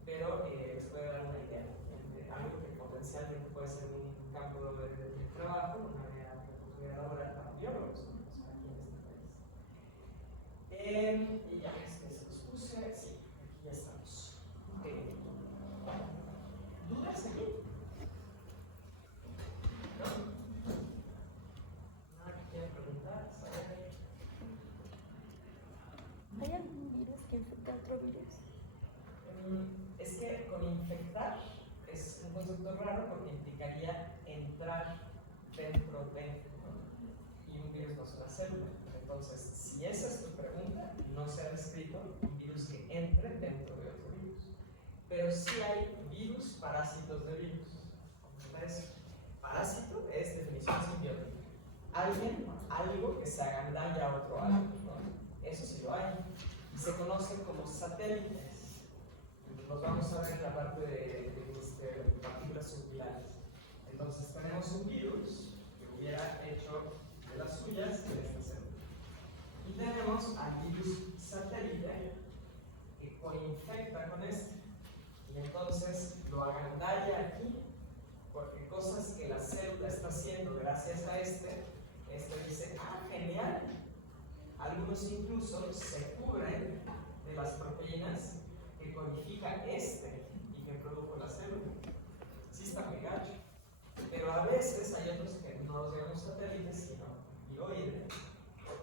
pero les puede dar una idea de algo que potencialmente puede ser un campo de trabajo, una oportunidad laboral para biólogos, ¿no?, aquí en este país. Y ya, se los puse, sí, aquí ya estamos. ¿Dudas aquí? ¿No? ¿Nada que quieran preguntar? ¿Saber? ¿Hay algún virus que infecte a otro virus? Es que con infectar es un concepto raro porque implicaría entrar dentro de, ¿no?, y un virus no es una célula. Entonces, si esa es tu pregunta, no se ha descrito un virus que entre dentro de otro virus. Pero sí hay virus parásitos de virus. Entonces, parásito es definición simbiótica. Algo que se agandalla a otro algo, ¿no? Eso sí lo hay. Y se conocen como satélites. Los vamos a ver en la parte de partículas subvirales. Entonces, tenemos un virus que hubiera hecho de las suyas en esta célula. Y tenemos al virus satélite que coinfecta con este. Y entonces lo agandalla aquí, porque cosas que la célula está haciendo gracias a este dice, ah, genial. Algunos incluso se cubren de las proteínas que codifica y que produjo la célula. Sí está muy gacho. Pero a veces hay otros que no los llamamos satélites, sino viroides,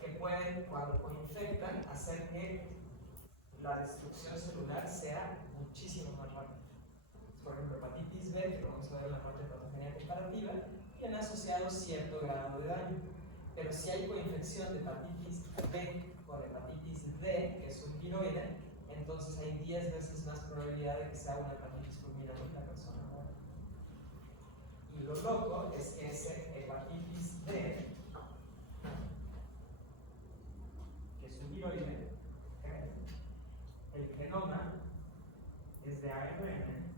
que pueden, cuando coinfectan, hacer que la destrucción celular sea muchísimo más rápida. Por ejemplo, hepatitis B, que vamos a ver en la parte de patogenia comparativa, tiene asociado cierto grado de daño. Pero si hay coinfección de hepatitis B con hepatitis D, que es un viroide, entonces hay 10 veces más probabilidad de que sea una hepatitis fulminante en la persona. Y lo loco es que ese hepatitis D, que es un viroide, el genoma es de ARN,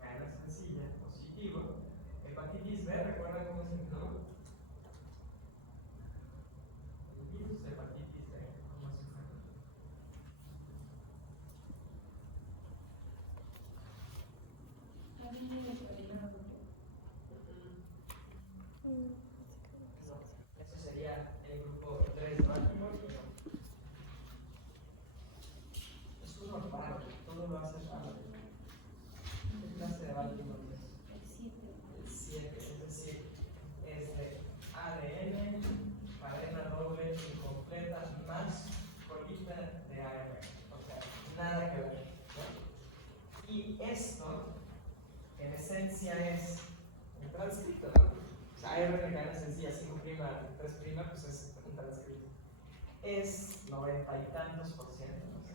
cadena sencilla, positivo. Hepatitis B, ¿recuerdan cómo es el genoma? El virus de hepatitis B, ¿cómo es el genoma? No, eso sería el grupo 3 Baltimore. Es uno raro, todo lo hace raro. ¿Qué clase de Baltimore es? El 7, es decir, es de ADN, cadena doble incompleta, más colita de ARN. O sea, nada que ver, ¿no? Y esto, en esencia, es un transcrito, ¿no? O sea, ARN cadena sencilla, 5', 3', pues es un transcrito. Es 90 y tantos por ciento, no sé,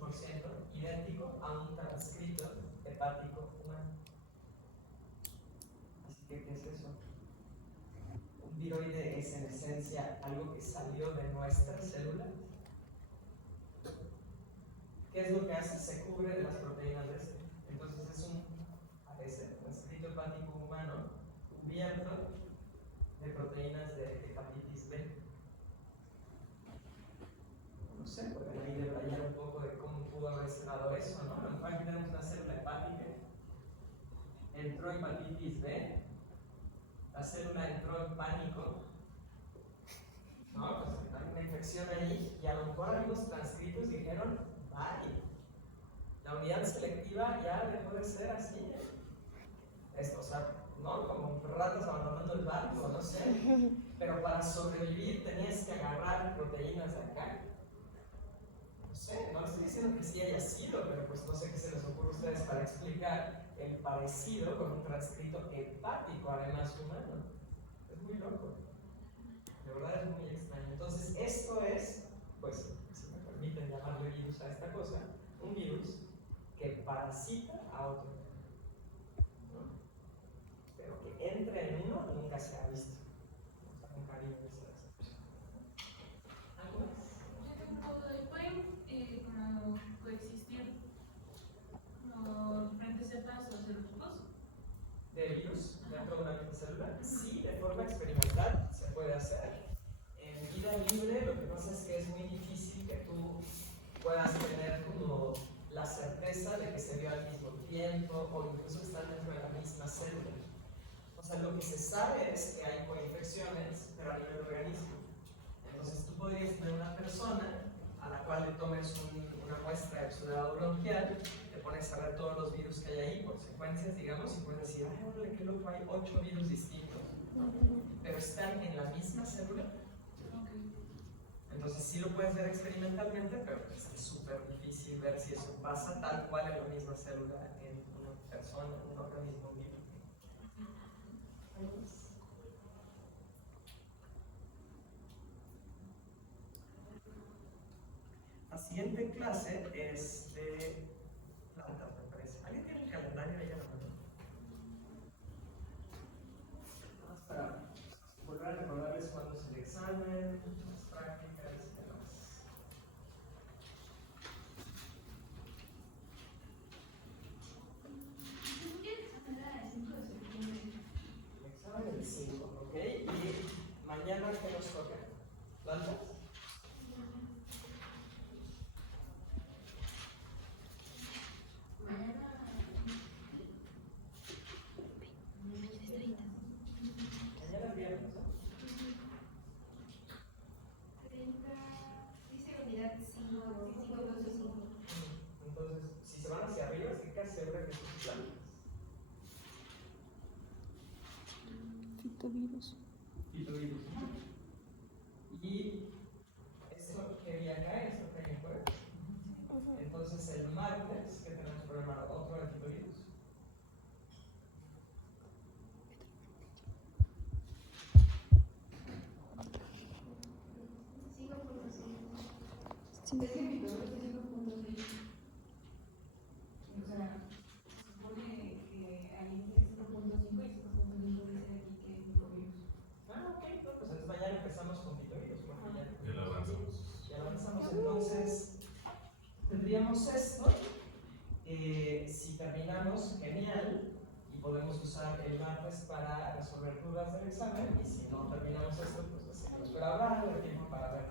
95% idéntico a un transcrito hepático humano. Así que, ¿qué es eso? Un viroide es en esencia algo que salió de nuestras células. ¿Qué es lo que hace? Se cubre de las proteínas de este. Entonces es un, a veces, transcrito hepático humano cubierto de proteínas de hepatitis B. No sé, pueden ahí detallar un poco de cómo pudo haberse dado eso, ¿no? A lo mejor aquí tenemos una célula hepática, entró hepatitis B, la célula entró en pánico, ¿no? Pues hay una infección ahí y a lo mejor algunos transcritos dijeron, bye, la unidad selectiva ya dejó de ser así. Esto, o sea, ¿no? Como ratas abandonando el barco, no sé. Pero para sobrevivir tenías que agarrar proteínas de acá. No sé, no estoy diciendo que sí haya sido, pero pues no sé qué se les ocurre a ustedes para explicar el parecido con un transcrito hepático, además humano. Es muy loco. De verdad es muy extraño. Entonces, esto es, pues, si me permiten llamarle virus a esta cosa, un virus que parasita a otro. Pero que entre en uno nunca se ha visto. Nunca ha habido eso. ¿Algo más? ¿Pueden como coexistir como diferentes cepas o serotipos? ¿De virus dentro de una misma célula? Sí, de forma experimental se puede hacer. En vida libre lo que pasa es que es muy difícil que tú puedas tener como la certeza de que se dio al mismo tiempo o incluso están dentro de la misma célula. O sea, lo que se sabe es que hay coinfecciones, pero a nivel organismo. Entonces tú podrías tener una persona a la cual le tomes una muestra de exudado bronquial, te pones a ver todos los virus que hay ahí por secuencias, digamos, y puedes decir, ay, órale, qué loco, hay 8 virus distintos, ¿no? Pero están en la misma célula. Entonces sí lo puedes ver experimentalmente, pero pues, es súper difícil ver si eso pasa tal cual en la misma célula, en una persona, en un organismo vivo. La siguiente clase es de plantas, me parece. ¿Alguien tiene el calendario ahí a la mano? Más para volver a recordarles cuándo es el examen, las prácticas y demás. El examen el 5, ¿ok? Y mañana, ¿qué nos toca? ¿Plantas? Mañana es viernes, ¿no? 30, dice unidad 5, 5. Entonces, si se van hacia arriba, es que casi seguro que son plantas. Fitovirus. Fitovirus. Y esto que vi acá, esto que hay afuera. Entonces, el martes, ¿qué tenemos programado? ¿Otro de fitovirus? Si terminamos, genial, y podemos usar el martes para resolver dudas del examen, y si no terminamos esto, pues nos espera hablar, el tiempo para ver.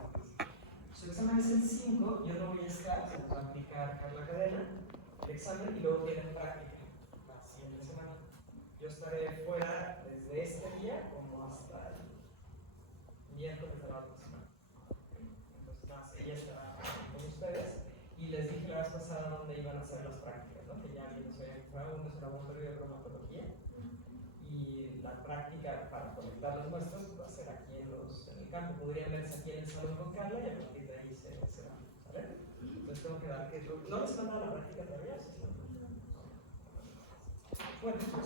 Su examen es el 5, yo no voy a estar, se va a aplicar Carla Cadena, el examen, y luego tienen práctica la siguiente semana. Yo estaré fuera desde este día como hasta el miércoles de la otra semana. Entonces, nada, ella estará con ustedes, y les dije la vez pasada dónde iban a hacer las prácticas, ¿no? Que ya alguien se había encontrado, uno es el laboratorio de bromatología, y la práctica para colectar las muestras va a ser aquí en el campo. Podrían verse aquí en el salón con Carla y a partir de ahí se van, ¿sale? Entonces tengo que dar que... ¿No les han dado la práctica todavía? Sí, sí. Bueno, pues